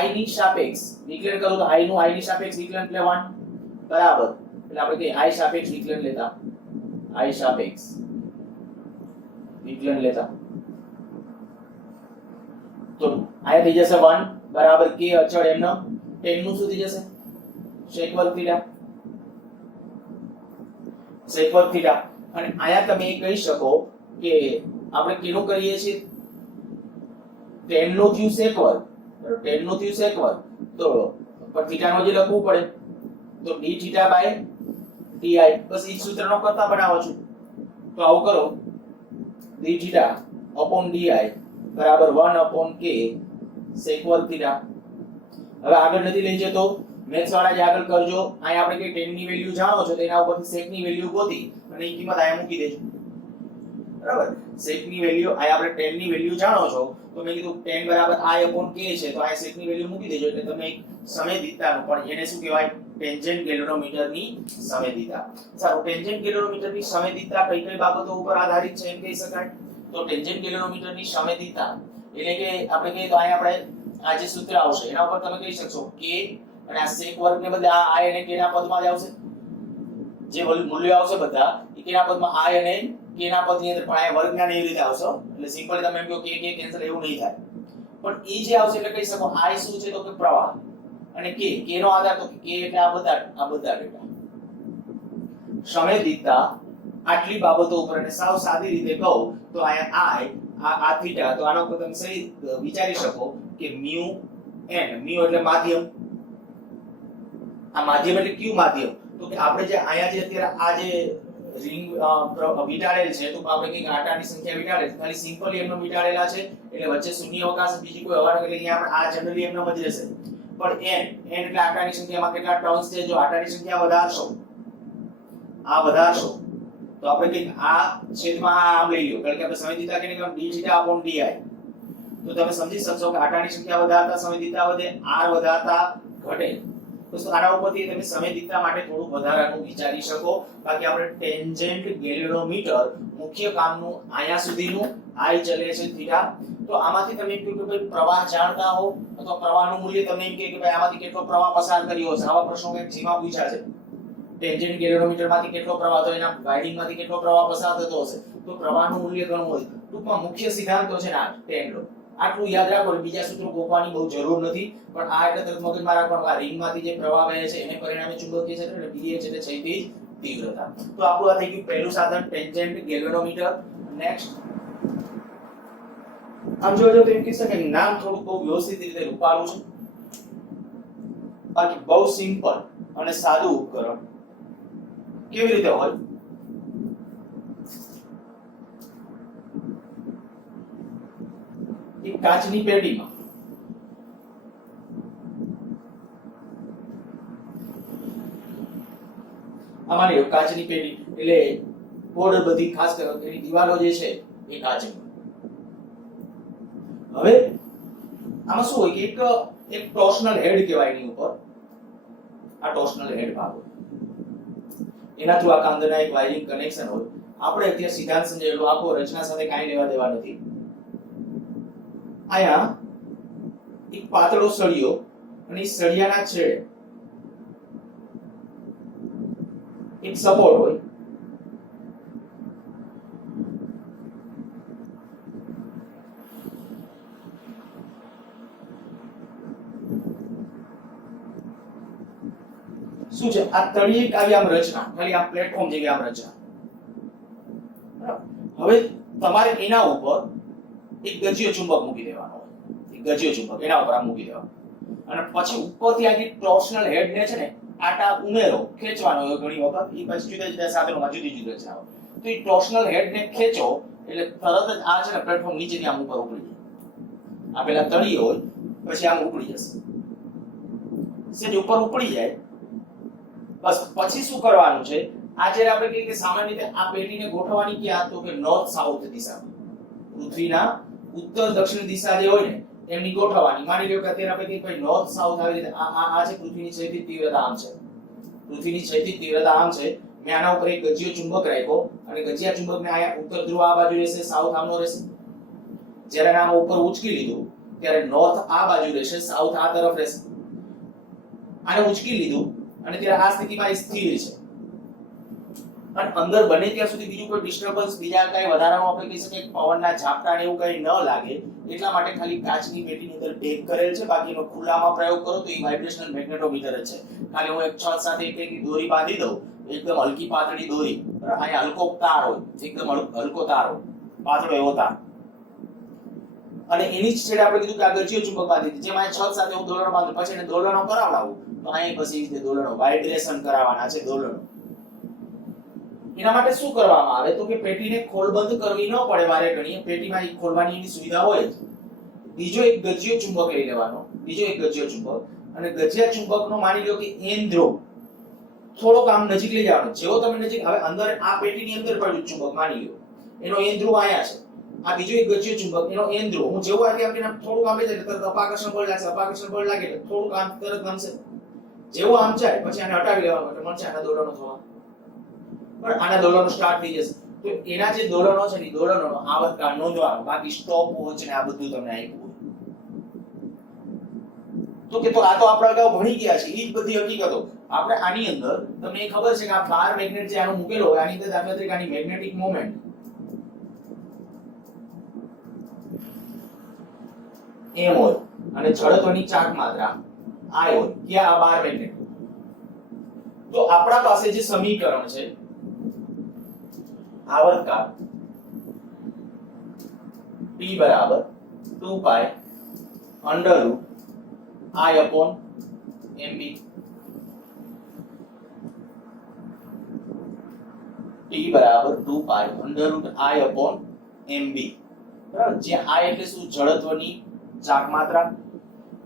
i ની સાપેક્ષ વિકલન કરું તો i નું i ની સાપેક્ષ વિકલન લેવાનું બરાબર, એટલે આપણે કે i સાપેક્ષ વિકલન લેતા, i સાપેક્ષ વિકલન લેતા તો આયા થઈ જશે 1 બરાબર k અચળ એમનો tan નું શું થઈ જશે sec વર્ગ θ, sec વર્ગ θ. અને આયા તમે કહી શકો કે આપણે કેનું કરીએ છીએ tan નું થયું sec વર્ગ, બરાબર, tan નું થયું sec વર્ગ, તો પર θ નો જે લખવું પડે તો d θ by di, બસ એ સૂત્રનો કરતા બનાવો છું. તો આવું કરો d θ upon di બરાબર 1 upon k sec વર્ગ θ. હવે આગળ નથી લઈ જતો, મેથ્સ વાળા જે આગળ કરજો. અહીં આપણે કે tan ની વેલ્યુ જાણો છો તો એના ઉપરથી sec ની વેલ્યુ ગોતી અને એ કિંમત અહીંયા મૂકી દેજો બરાબર. sec ની વેલ્યુ અહીં આપણે tan ની વેલ્યુ જાણો છો તો મેં કીધું tan બરાબર i upon k છે તો અહીં sec ની વેલ્યુ મૂકી દેજો એટલે તમે એક સંવેદિતાનું, પણ એને શું કહેવાય, ટેન્જેન્ટ ગેલ્વેનોમીટરની સંવેદિતા. સારું, ટેન્જેન્ટ ગેલ્વેનોમીટરની સંવેદિતા કઈ કઈ બાબતો ઉપર આધારિત છે એમ કહી શકાય. તો ટેન્જેન્ટ ગેલ્વેનોમીટરની સંવેદિતા એટલે કે આપણે કહીએ તો અહીં આપણે આ જે સૂત્ર આવશે એના ઉપર તમે કહી શકશો k અને આ sec વર્ગ ને બદલે આ i અને k ના પદમાં જ આવશે, જે મૂલ્યો આવશે બધા એ k ના પદમાં i અને કે એના પદની અંદર પણ આ વર્ગના એવી રીતે આવશે એટલે સિમ્પલી તમે એમ કહો કે કે કેન્સલ એવું નહીં થાય પણ ઈ જે આવશે એટલે કહી શકો I શું છે તો કે પ્રવાહ અને કે નો આધાર તો કે એટલે આ બધા ડેટા સંવેદિતતા આટલી બાબતો ઉપર અને સાવ સાદી રીતે કહું તો અહીંયા I આ થીટા તો આનો ઉપર તમે સહી વિચારી શકો કે મ્યુ n મ્યુ એટલે માધ્યમ આ માધ્યમ એટલે કયું માધ્યમ તો કે આપણે જે અહીંયા જે અત્યારે આ જે રિંગ વિટાળેલ છે તો આપણે કઈ આટાની સંખ્યા વિટાળેલ ખાલી સિમ્પલી એમનો વિટાળેલા છે એટલે વચ્ચે શૂન્ય અવકાશ બીજી કોઈ હવા એટલે અહીંયા આપણે આ જનરલી એમનો જ રહેશે પણ n એટલે આટાની સંખ્યામાં કેટલા ટર્ન્સ છે જો આટાની સંખ્યા વધારશો આ વધારશો તો આપણે કઈ આ છેદમાં આમ લઈ લો કારણ કે આપણે સંવેદિતા કેને કહેવાય d θ upon di તો તમે સમજી શકશો કે આટાની સંખ્યા વધારતા સંવેદિતા વધે r વધારતા ઘટે તો આના ઉપરથી તમે સંવેદિતા માટે થોડું વધારાનું વિચારી શકો બાકી આપણે ટેન્જન્ટ ગેલેનોમીટર મુખ્ય કામનું આયા સુધીનું I ચલે છે થીટા તો આમાંથી તમે એમ કહો કે ભાઈ પ્રવાહ જાણતા હો અથવા પ્રવાહનું મૂલ્ય તમને એમ કહે કે ભાઈ આમાંથી કેટલો પ્રવાહ પસાર કર્યો હશે આવા પ્રશ્નો કંઈક જીમાં પૂછ્યા છે ટેન્જન્ટ ગેલેનોમીટર માંથી કેટલો પ્રવાહ તો એના વાઇડિંગ માંથી કેટલો પ્રવાહ પસાર થતો હશે તો પ્રવાહનું મૂલ્ય ઘણું હોય ટૂંકમાં મુખ્ય સિદ્ધાંતો છે ને આ ટેન્ડો આટલું યાદ રાખો બીજા સૂત્રો ગોખવાની બહુ જરૂર નથી પણ આ એટલે તરત મગજમાં રાખવાનું આ રિંગમાંથી જે પ્રવાહ વહે છે એને પરિણામે ચુંબકીય ક્ષેત્ર એટલે pH એટલે ક્ષૈતિજ તીવ્રતા તો આપણું આ થઈ ગયું પહેલું સાધન ટેન્જન્ટ ગેલેનોમીટર નેક્સ્ટ આમ જોજો તો એમ કહી શકાય નામ થોડું બહુ વ્યવસ્થિત રીતે રૂપાલું છે બાકી બહુ સિમ્પલ અને સાદું ઉપકરણ કેવી રીતે હોય એક કાચની પેટીમાં અમારી કાચની પેટી એટલે બોર્ડર બધી ખાસ કરીને એની દિવાલો જે છે એ કાચની હવે આમાં શું હોય કે એક ટોર્શનલ હેડ કહેવાય એની ઉપર આ ટોર્શનલ હેડ ભાગ હોય એના થ્રુ આખા અંદરના એક વાયરિંગ કનેક્શન હોય આપણે અત્યારે સિદ્ધાંત સમજાયેલો આખો રચના સાથે કાંઈ લેવા દેવા નથી આયા એક પાતળો સળિયો અને સળિયાના છેડે એક સપોર્ટ હોય શું છે આ તળિયે એક આવી આમ રચના ખાલી આમ પ્લેટફોર્મ જેવી આમ રચના હવે તમારે એના ઉપર એક ગજીયો ચુંબક મૂકી દેવાનો એક ગજીયો ચુંબક એના ઉપર આમ મૂકી દેવાનો અને પછી ઉપરથી આ જે ટોર્શનલ હેડ ને છે ને આટા ઉમેરો ખેંચવાનો હોય ઘણી વખત એ પછી જુદા જુદા સાધનોમાં જુદી જુદી રચના હોય તો એ ટોર્શનલ હેડ ને ખેંચો એટલે તરત જ આ છે ને પ્લેટફોર્મ નીચેથી આમ ઉપર ઉપડી જાય આ પેલા તળિયે હોય પછી આમ ઉપડી જશે સેજ ઉપર ઉપડી જાય બસ પછી શું કરવાનું છે આ જ્યારે આપણે કહીએ કે સામાન્ય રીતે આ પેટીને ગોઠવવાની ક્યાં તો કે નોર્થ સાઉથ દિશામાં પૃથ્વીના ઉત્તર દક્ષિણ દિશા જે હોય ને એમની ગોઠવવાની માની લો કે અત્યારે આપણે કહીએ ભાઈ નોર્થ સાઉથ આવી રીતે આ છે પૃથ્વીની ક્ષૈતિજ તીવ્રતા આમ છે પૃથ્વીની ક્ષૈતિજ તીવ્રતા આમ છે મેં આના ઉપર એક ગજીયો ચુંબક રાખ્યો અને ગજીયા ચુંબકને આયા ઉત્તર ધ્રુવ આ બાજુ રહેશે સાઉથ આમનો રહેશે જ્યારે આમ ઉપર ઉચકી લીધું ત્યારે નોર્થ આ બાજુ રહેશે સાઉથ આ તરફ રહેશે આને ઉચકી લીધું અને ત્યારે આ સ્થિતિમાં સ્થિર છે અને અંદર બને ત્યાં સુધી બીજું કોઈ ડિસ્ટર્બન્સ બીજા કઈ વધારાનું આપણે કહી શકીએ પવનના ઝાપટા ને એવું કઈ ન લાગે એટલા માટે ખાલી કાચની પેટીની અંદર પેક કરેલ છે બાકીનો ખુલ્લામાં પ્રયોગ કરો તો એ વાઇબ્રેશનલ મેગ્નેટોમીટર જ છે ખાલી હું એક છત સાથે એક દોરી બાંધી દઉં એકદમ હલકી પાતળી દોરી અહીંયા હલકો તાર હોય એકદમ હલકો તાર હોય પાતળો એવો તાર અને એની જ છેડે આપણે કીધું કે આ ગજીયો ચુંબક બાંધી દીધી જેમાં છત સાથે હું દોલનો બાંધું પછી એને દોલનો કરાવડાવું તો અહીં પછી તે દોલનો વાઇબ્રેશન કરાવવાના છે દોલનો એના માટે શું કરવામાં આવે તો કે પેટીને ખોલબંધ કરવી ન પડે વારે ઘણીએ પેટીમાં એક ખોલવાની એની સુવિધા હોય બીજો એક ગજીયો ચુંબક લઈ લેવાનો બીજો એક ગજીયો ચુંબક અને ગજીયા ચુંબકનો માની લો કે એન ધ્રુવ થોડોક આમ નજીક લઈ જવાનો જેવો તમે નજીક હવે અંદર આ પેટીની અંદર પડ્યું ચુંબક માની લો એનો એન ધ્રુવ આયા છે આ બીજો એક ગજીયો ચુંબક એનો એન ધ્રુવ હું જેવો આગે આપણે થોડુંક આમ લઈ જાય તરત અપાકર્ષણ બળ લાગશે અપાકર્ષણ બળ લાગે એટલે થોડુંક આમ તરત ગમશે જેવો આમ જાય પછી આને હટાવી લેવાનો એટલે મળશે આના દોલનો થવા પણ આના દોલનો સ્ટાર્ટ થઈ જશે તો એના જે દોલનો છે ને દોલનોનો આવર્તકાળ નોંધવાનો બાકી સ્ટોપ વોચ ને આ બધું તમને આપ્યું તો કે તો આ તો આપણે અગાઉ ભણી ગયા છે ઈ જ બધી હકીકતો આપણે આની અંદર તમને એ ખબર છે કે આ બાર મેગ્નેટ જે આનો મૂકેલો હોય આની અંદર દાખલા તરીકે આની મેગ્નેટિક મોમેન્ટ m હોય અને જડત્વની ચાક માત્રા I હોય, ક્યાં આ 12 મેગ્નેટ. તો આપણા પાસે જે સમીકરણ છે આવર્તકાળ P બરાબર 2 pi under root I upon mb. T બરાબર 2 pi under root I upon mb. બરાબર, જે I એટલે શું? જડત્વની ચાક માત્રા.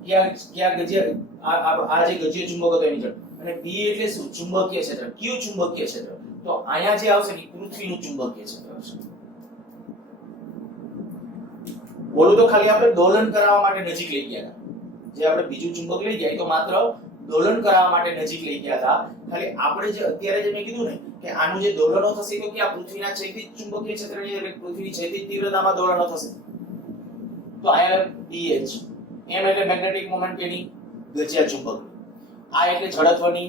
ક્યાં આ જે ગજીય ચુંબક હતો એની જડ, અને B એટલે શું? ચુંબકીય ક્ષેત્ર. કયું ચુંબકીય ક્ષેત્ર? તો અહીંયા જે આવશે ને પૃથ્વીનું ચુંબકીય ક્ષેત્ર હશે. બોલું તો ખાલી આપણે દોલન કરાવવા માટે નજીક લઈ ગયા હતા. જે આપણે બીજું ચુંબક લઈ ગયા એ તો માત્ર દોલન કરાવવા માટે નજીક લઈ ગયા હતા. ખાલી આપણે જે અત્યારે જે મેં કીધું ને કે આનું જે દોલનો થશે તો કે આ પૃથ્વીના ક્ષૈતિજ ચુંબકીય ક્ષેત્રની એટલે પૃથ્વીની ક્ષૈતિજ તીવ્રતામાં દોલનો થશે. તો અહીંયા BH, M એટલે મેગ્નેટિક મોમેન્ટ કેની? ગજિયા ચુંબક. I એટલે જડત્વની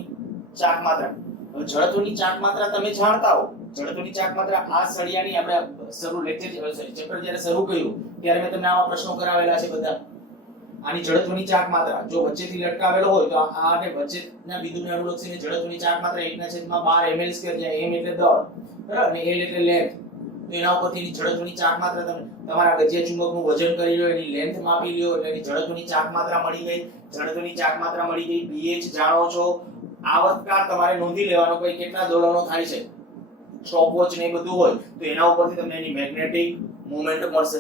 ચાક માત્રા. હવે જડત્વની ચાક માત્રા તમે જાણતા હો. જડત્વની ચાક માત્રા આ સળિયાની આપણે શરૂ લેક્ચર ચેપ્ટર જ્યારે શરૂ કર્યું ત્યારે મેં તમને આવા પ્રશ્નો કરાવેલા છે બધા. આની જડત્વની ચાક માત્રા જો વચ્ચેથી લટકાવેલો હોય તો આને વચ્ચેના બિંદુને અનુલક્ષીને જડત્વની ચાક માત્રા 1/12 ml2, જ્યાં m એટલે દળ, બરાબર, અને l એટલે લેન્થ. તો એના ઉપરથી એની જડત્વની ચાક માત્રા તમે તમારા ગજિયા ચુંબકનું વજન કરી લો, એની લેન્થ માપી લો એટલે એની જડત્વની ચાક માત્રા મળી ગઈ. જડત્વની ચાક માત્રા મળી ગઈ. BH જાણો છો. આવર્તકાળ તમારે નોંધી લેવાનો કે કેટલા દોલનો થાય છે. સ્ટોપવોચ ને એ બધું હોય તો એના ઉપરથી તમને એની મેગ્નેટિક મોમેન્ટ મળશે.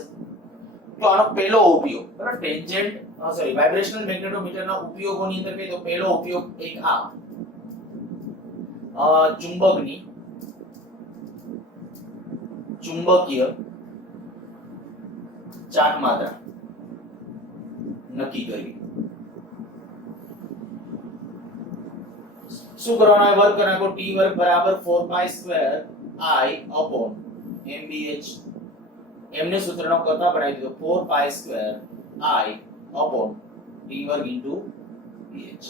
તો આનો પહેલો ઉપયોગ, બરાબર, ટેન્જન્ટ વાઇબ્રેશનલ મેગ્નેટોમીટરના ઉપયોગોની અંદર કહીએ તો પહેલો ઉપયોગ એક આ ચુંબકની ચુંબકીય ચાક માત્રા નક્કી કરવી. શું કરવાનો હોય? વર્ક કરવાનો. T વર્ગ બરાબર 4 pi square I upon mbh. એમને સૂત્રનો કરતા બનાવી દીધો 4 pi square I upon T વર્ગ into ph.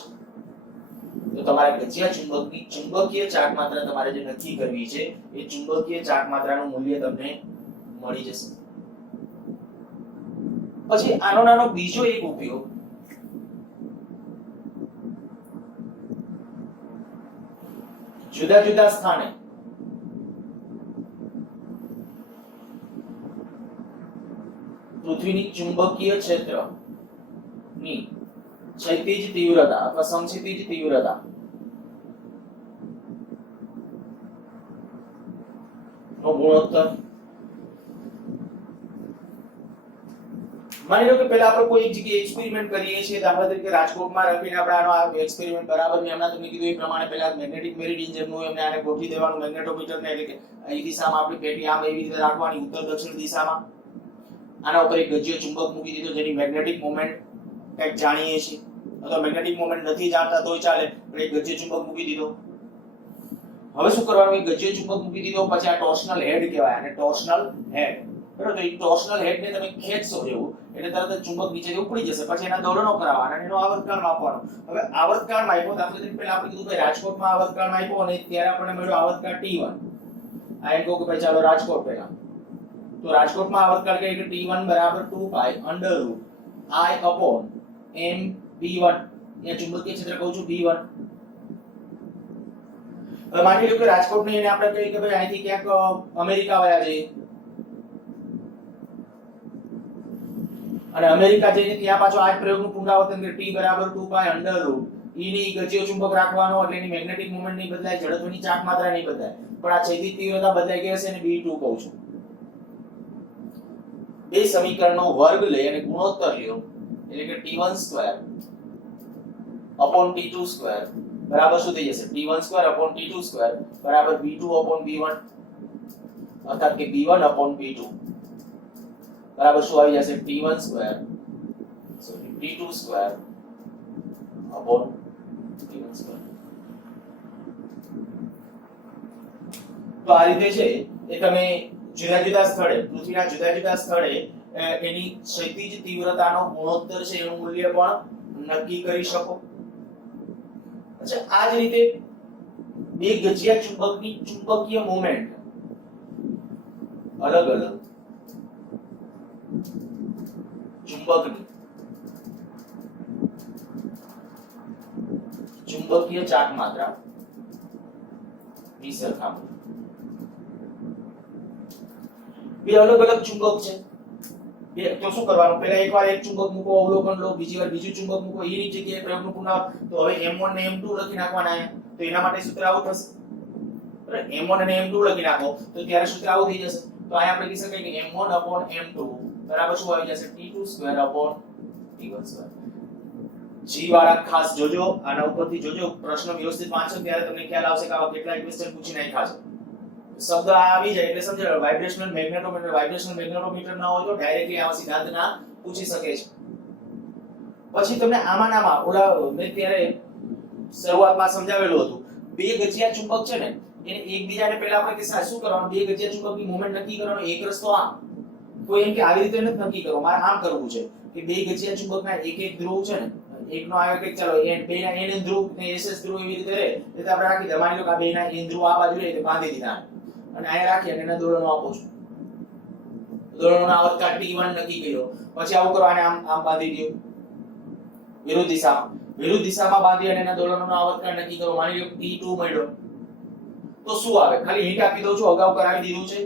તો તમારે ગજિયા ચુંબકની ચુંબકીય ચાક માત્રા તમારે જે નક્કી કરવી છે એ ચુંબકીય ચાક માત્રાનું મૂલ્ય તમને મળી જશે. પછી આનો નાનો બીજો એક ઉપયોગ જુદા જુદા સ્થાને પૃથ્વીની ચુંબકીય ક્ષેત્રની ક્ષૈતિજ તીવ્રતા અથવા સમક્ષિતિજ તીવ્રતા નો ગુણોત્તર. માની લો કે પહેલા આપણે કોઈ એક જગ્યાએ એક્સપેરિમેન્ટ કરીએ છીએ, દાખલા તરીકે રાજકોટમાં રાખીને આપણે આનો આ એક્સપેરિમેન્ટ બરાબર મેં હમણાં તમને કીધું એ પ્રમાણે પહેલા મેગ્નેટિક મેરિડિયન જેમનું એમને આને ગોઠવી દેવાનું મેગ્નેટોમીટર ને, એટલે કે એ દિશામાં આપણી પેટી આમ એવી રીતે રાખવાની ઉત્તર દક્ષિણ દિશામાં. આના ઉપર એક ગજિયો ચુંબક મૂકી દીધો જેની મેગ્નેટિક મોમેન્ટ કંઈક જાણીએ છીએ, અથવા મેગ્નેટિક મોમેન્ટ નથી જાણતા તોય ચાલે, પણ એક ગજિયો ચુંબક મૂકી દીધો. હવે શું કરવાનું? એક ગજિયો ચુંબક મૂકી દીધો પછી આ ટોર્શનલ હેડ કહેવાય, અને ટોર્શનલ હેડ, બરાબર, તો એ ટોર્શનલ હેડને તમે ખેંચશો જેવું એટલે તરત જ ચુંબક નીચેથી ઉપડી જશે. પછી એના દોલનો કરાવવાના અને એનો આવર્તકાળ માપવાનો. હવે આવર્તકાળ માપ્યો, દાખલા તરીકે પહેલા આપણે કીધું કે રાજકોટમાં આવર્તકાળ માપ્યો અને ત્યારે આપણને મળ્યો આવર્તકાળ T1. આ એમ કહું કે ભાઈ ચાલો રાજકોટ પહેલા, તો રાજકોટમાં આવર્તકાળ કહે કે T1 બરાબર 2 pi under root I upon m B1. અહીંયા ચુંબકીય ક્ષેત્ર કહું છું B1. હવે માની લો કે રાજકોટને એને આપણે કહીએ કે ભાઈ અહીંથી ક્યાંક અમેરિકા વયા જઈએ, અને અમેરિકા જઈને ત્યાં પાછો આ જ પ્રયોગનું પુનરાવર્તન કરે. T બરાબર 2 પાઈ અંડર રૂટ E ની ગજિયો ચુંબક રાખવાનો એટલે એની મેગ્નેટિક મોમેન્ટ નહીં બદલાય, જડત્વની ચાક માત્રા નહીં બદલાય, પણ આ ક્ષૈતિજ તીવ્રતા બદલાઈ ગઈ હશે અને B2 કહું છું. બે સમીકરણનો વર્ગ લઈ અને ગુણોત્તર લ્યો એટલે કે T1 square upon T2 square બરાબર શું થઈ જશે? T1 square upon T2 square બરાબર B2 upon B1, અર્થાત કે B1 upon B2 બરાબર શું આવી જશે? T1 square sorry T2 square upon T1 square. તો આ રીતે છે એ તમે જુદા જુદા સ્થળે પૃથ્વીના જુદા જુદા સ્થળે એની ક્ષૈતિજ તીવ્રતાનો ગુણોત્તર છે એનું મૂલ્ય પણ નક્કી કરી શકો. અચ્છા, આ જ રીતે બે ગજિયા ચુંબકની ચુંબકીય મોમેન્ટ અલગ અલગ ચુંબકની ચુંબકીય ચાક માત્રા ની સરખામણી. બે અલગ અલગ ચુંબક છે. બે તો શું કરવાનું, પહેલા એકવાર એક ચુંબક મૂકો, અવલોકન લો, બીજી વાર બીજું ચુંબક મૂકો, એની જગ્યાએ પ્રયોગનું પુનરાવર્તન. તો હવે m1 ને m2 લખી નાખવાના છે. તો એના માટે સૂત્ર આવું થશે. બરાબર, m1 અને m2 લખી નાખો તો ત્યારે સૂત્ર આવું થઈ જશે. તો અહીંયા આપણે કહી શકાય કે m1/m2 બરાબર શું આવી જશે, t2/t1². જી વાળા ખાસ જોજો, આના ઉપરથી જોજો, પ્રશ્ન વ્યવસ્થિત વાંચો ત્યારે તમને ખ્યાલ આવશે કે આવા કેટલા ક્વેશ્ચન પૂછી નાખ્યા છે. શબ્દ આવી જાય એટલે સમજો, વાઇબ્રેશનલ મેગ્નેટોમીટર. વાઇબ્રેશનલ મેગ્નેટોમીટર ન હોય તો ડાયરેક્ટલી આવા સિદ્ધાંતના પૂછી શકે છે. પછી તમને આમાં ઓલા મેં ત્યારે શરૂઆતમાં સમજાવેલું હતું, બે ગજિયા ચુંબક છે ને એને એકબીજાને પહેલા આપણે કે શું કરવાનું, બે ગજિયા ચુંબકની મોમેન્ટ નક્કી કરવાનો એક રસ્તો આમ. કોઈ એમ કે આવી રીતે નથી નક્કી કરો, મારે આમ કરવું છે કે બે ગજિયા ચુંબકના એક એક ધ્રુવ છે ને, એકનો આવે કે ચાલો બેના n ધ્રુવ ને ss ધ્રુવ એવી રીતે રહે, એટલે આપણે રાખી દે. માની લો કે આ બેના n ધ્રુવ આ બાજુ રહે તો બાંધી દીધા અને અહીંયા રાખી અને એના દોલનો આપો છો. દોલનોનો આવર્તકાળ t1 નક્કી કર્યો. પછી આવું કરો, આને આમ આમ બાંધી દો વિરુદ્ધ દિશામાં. વિરુદ્ધ દિશામાં બાંધી અને એના દોલનોનો આવર્તકાળ નક્કી કરો. માની લો t2 મળ્યો તો શું આવે, ખાલી હિન્ટ આપી દઉં છું, અગાઉ કરાવી દીધું છે.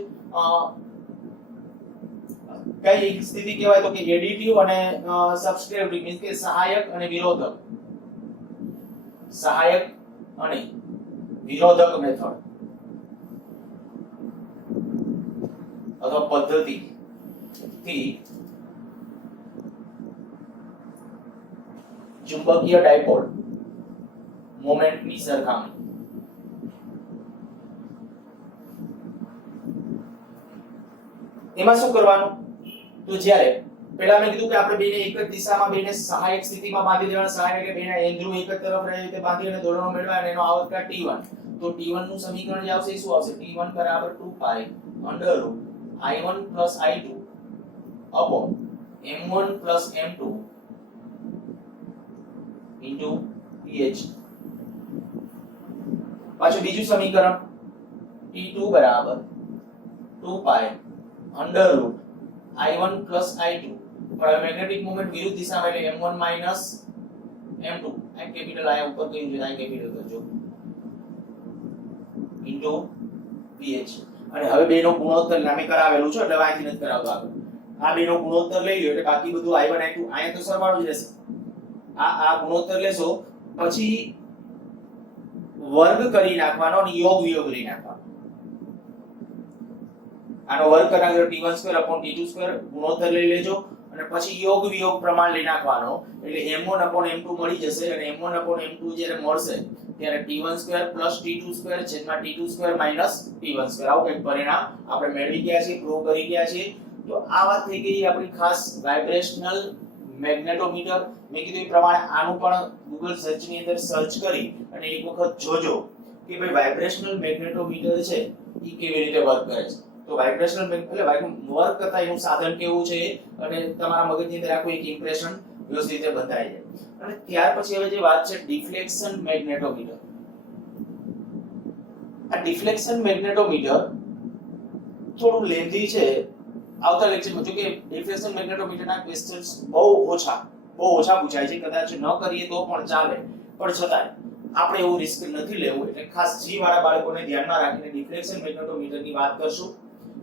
કઈ સ્થિતિ કહેવાય તો કે એડિટિવ અને સબસ્ટ્રેટિવ, મીન્સ કે સહાયક અને વિરોધક. સહાયક અને વિરોધક મેથડ અથવા પદ્ધતિ થી ચુંબકીય ડાયપોલ મોમેન્ટની સરખામણી. એમાં શું કરવાનું, તો જ્યારે પહેલા મેં કીધું કે આપણે બેને એક જ દિશામાં, બેને સહાયક સ્થિતિમાં બાંધી દેવાના. સહાયક એટલે બેના n ધ્રુવ એક જ તરફ રહે રીતે બાંધી અને દોલનો મેળવ્યા અને એનો આવર્તકાળ t1. તો t1 નું સમીકરણ જે આવશે એ શું આવશે, t1 બરાબર 2 i1 plus i2 upon m1 plus m2 into pH. પાછું બીજું સમીકરણ t2 બરાબર 2 i1 plus i2, પણ મેગ્નેટિક મોમેન્ટ વિરુદ્ધ દિશામાં એટલે m1 minus m2, આ કેપિટલ આયા ઉપર કયું છે, આ કેપિટલ કરજો, into pH. અને હવે બેનો ગુણોત્તર નામે કરાવેલું છે એટલે વાંચી નથી કરાવતો આગળ. આ બેનો ગુણોત્તર લઈ લો એટલે બાકી બધું i1 i2 અહીંયા તો સરવાળો જ રહેશે. આ ગુણોત્તર લેશો પછી વર્ગ કરી નાખવાનો અને યોગ વિયોગ લઈ નાખવાનો. આનો વર્ગ કરવાનો t1/t2² ગુણોત્તર લઈ લેજો અને પછી યોગ વિયોગ પ્રમાણ લઈ નાખવાનો એટલે m1/m2 મળી જશે. અને m1/m2 જ્યારે મળશે ત્યારે t1² t2² છેદમાં t2² t1², આવું કંઈક પરિણામ આપણે મેળવી ગયા છીએ, પ્રૂવ કરી ગયા છીએ. તો આ વાત થઈ ગઈ આપણી ખાસ વાઇબ્રેશનલ મેગ્નેટોમીટર. મેં કીધું એ પ્રમાણે આનું પણ ગૂગલ સર્ચ ની અંદર સર્ચ કરી અને એક વખત જોજો કે ભાઈ વાઇબ્રેશનલ મેગ્નેટોમીટર છે એ કેવી રીતે વર્ક કરે છે. તો વાઇબ્રેશનલ એટલે વર્ક કરતા એનું સાધન કેવું છે અને તમારા મગજની અંદર આખું એક ઇમ્પ્રેશન વ્યવસ્થિત રીતે બંધાઈ જાય. અને ત્યાર પછી હવે જે વાત છે ડિફ્લેક્શન મેગ્નેટોમીટર. આ ડિફ્લેક્શન મેગ્નેટોમીટર થોડું લેન્ધી છે. આવતા લેક્ચરમાં જો કે ડિફ્લેક્શન મેગ્નેટોમીટરના ક્વેશ્ચન્સ બહુ ઓછા પૂછાય છે, કદાચ ન કરીએ તો પણ ચાલે, પણ છતાંય આપણે એવું રિસ્ક નથી લેવું એટલે ખાસ જી વાળા બાળકોને ધ્યાનમાં રાખીને ડિફ્લેક્શન મેગ્નેટોમીટરની વાત કરશું.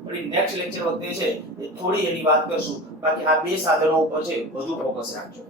પણ નેક્સ્ટ લેક્ચર વખતે છે એ થોડી એની વાત કરશું. બાકી આ બે સાધનો ઉપર છે વધુ ફોકસ રાખજો.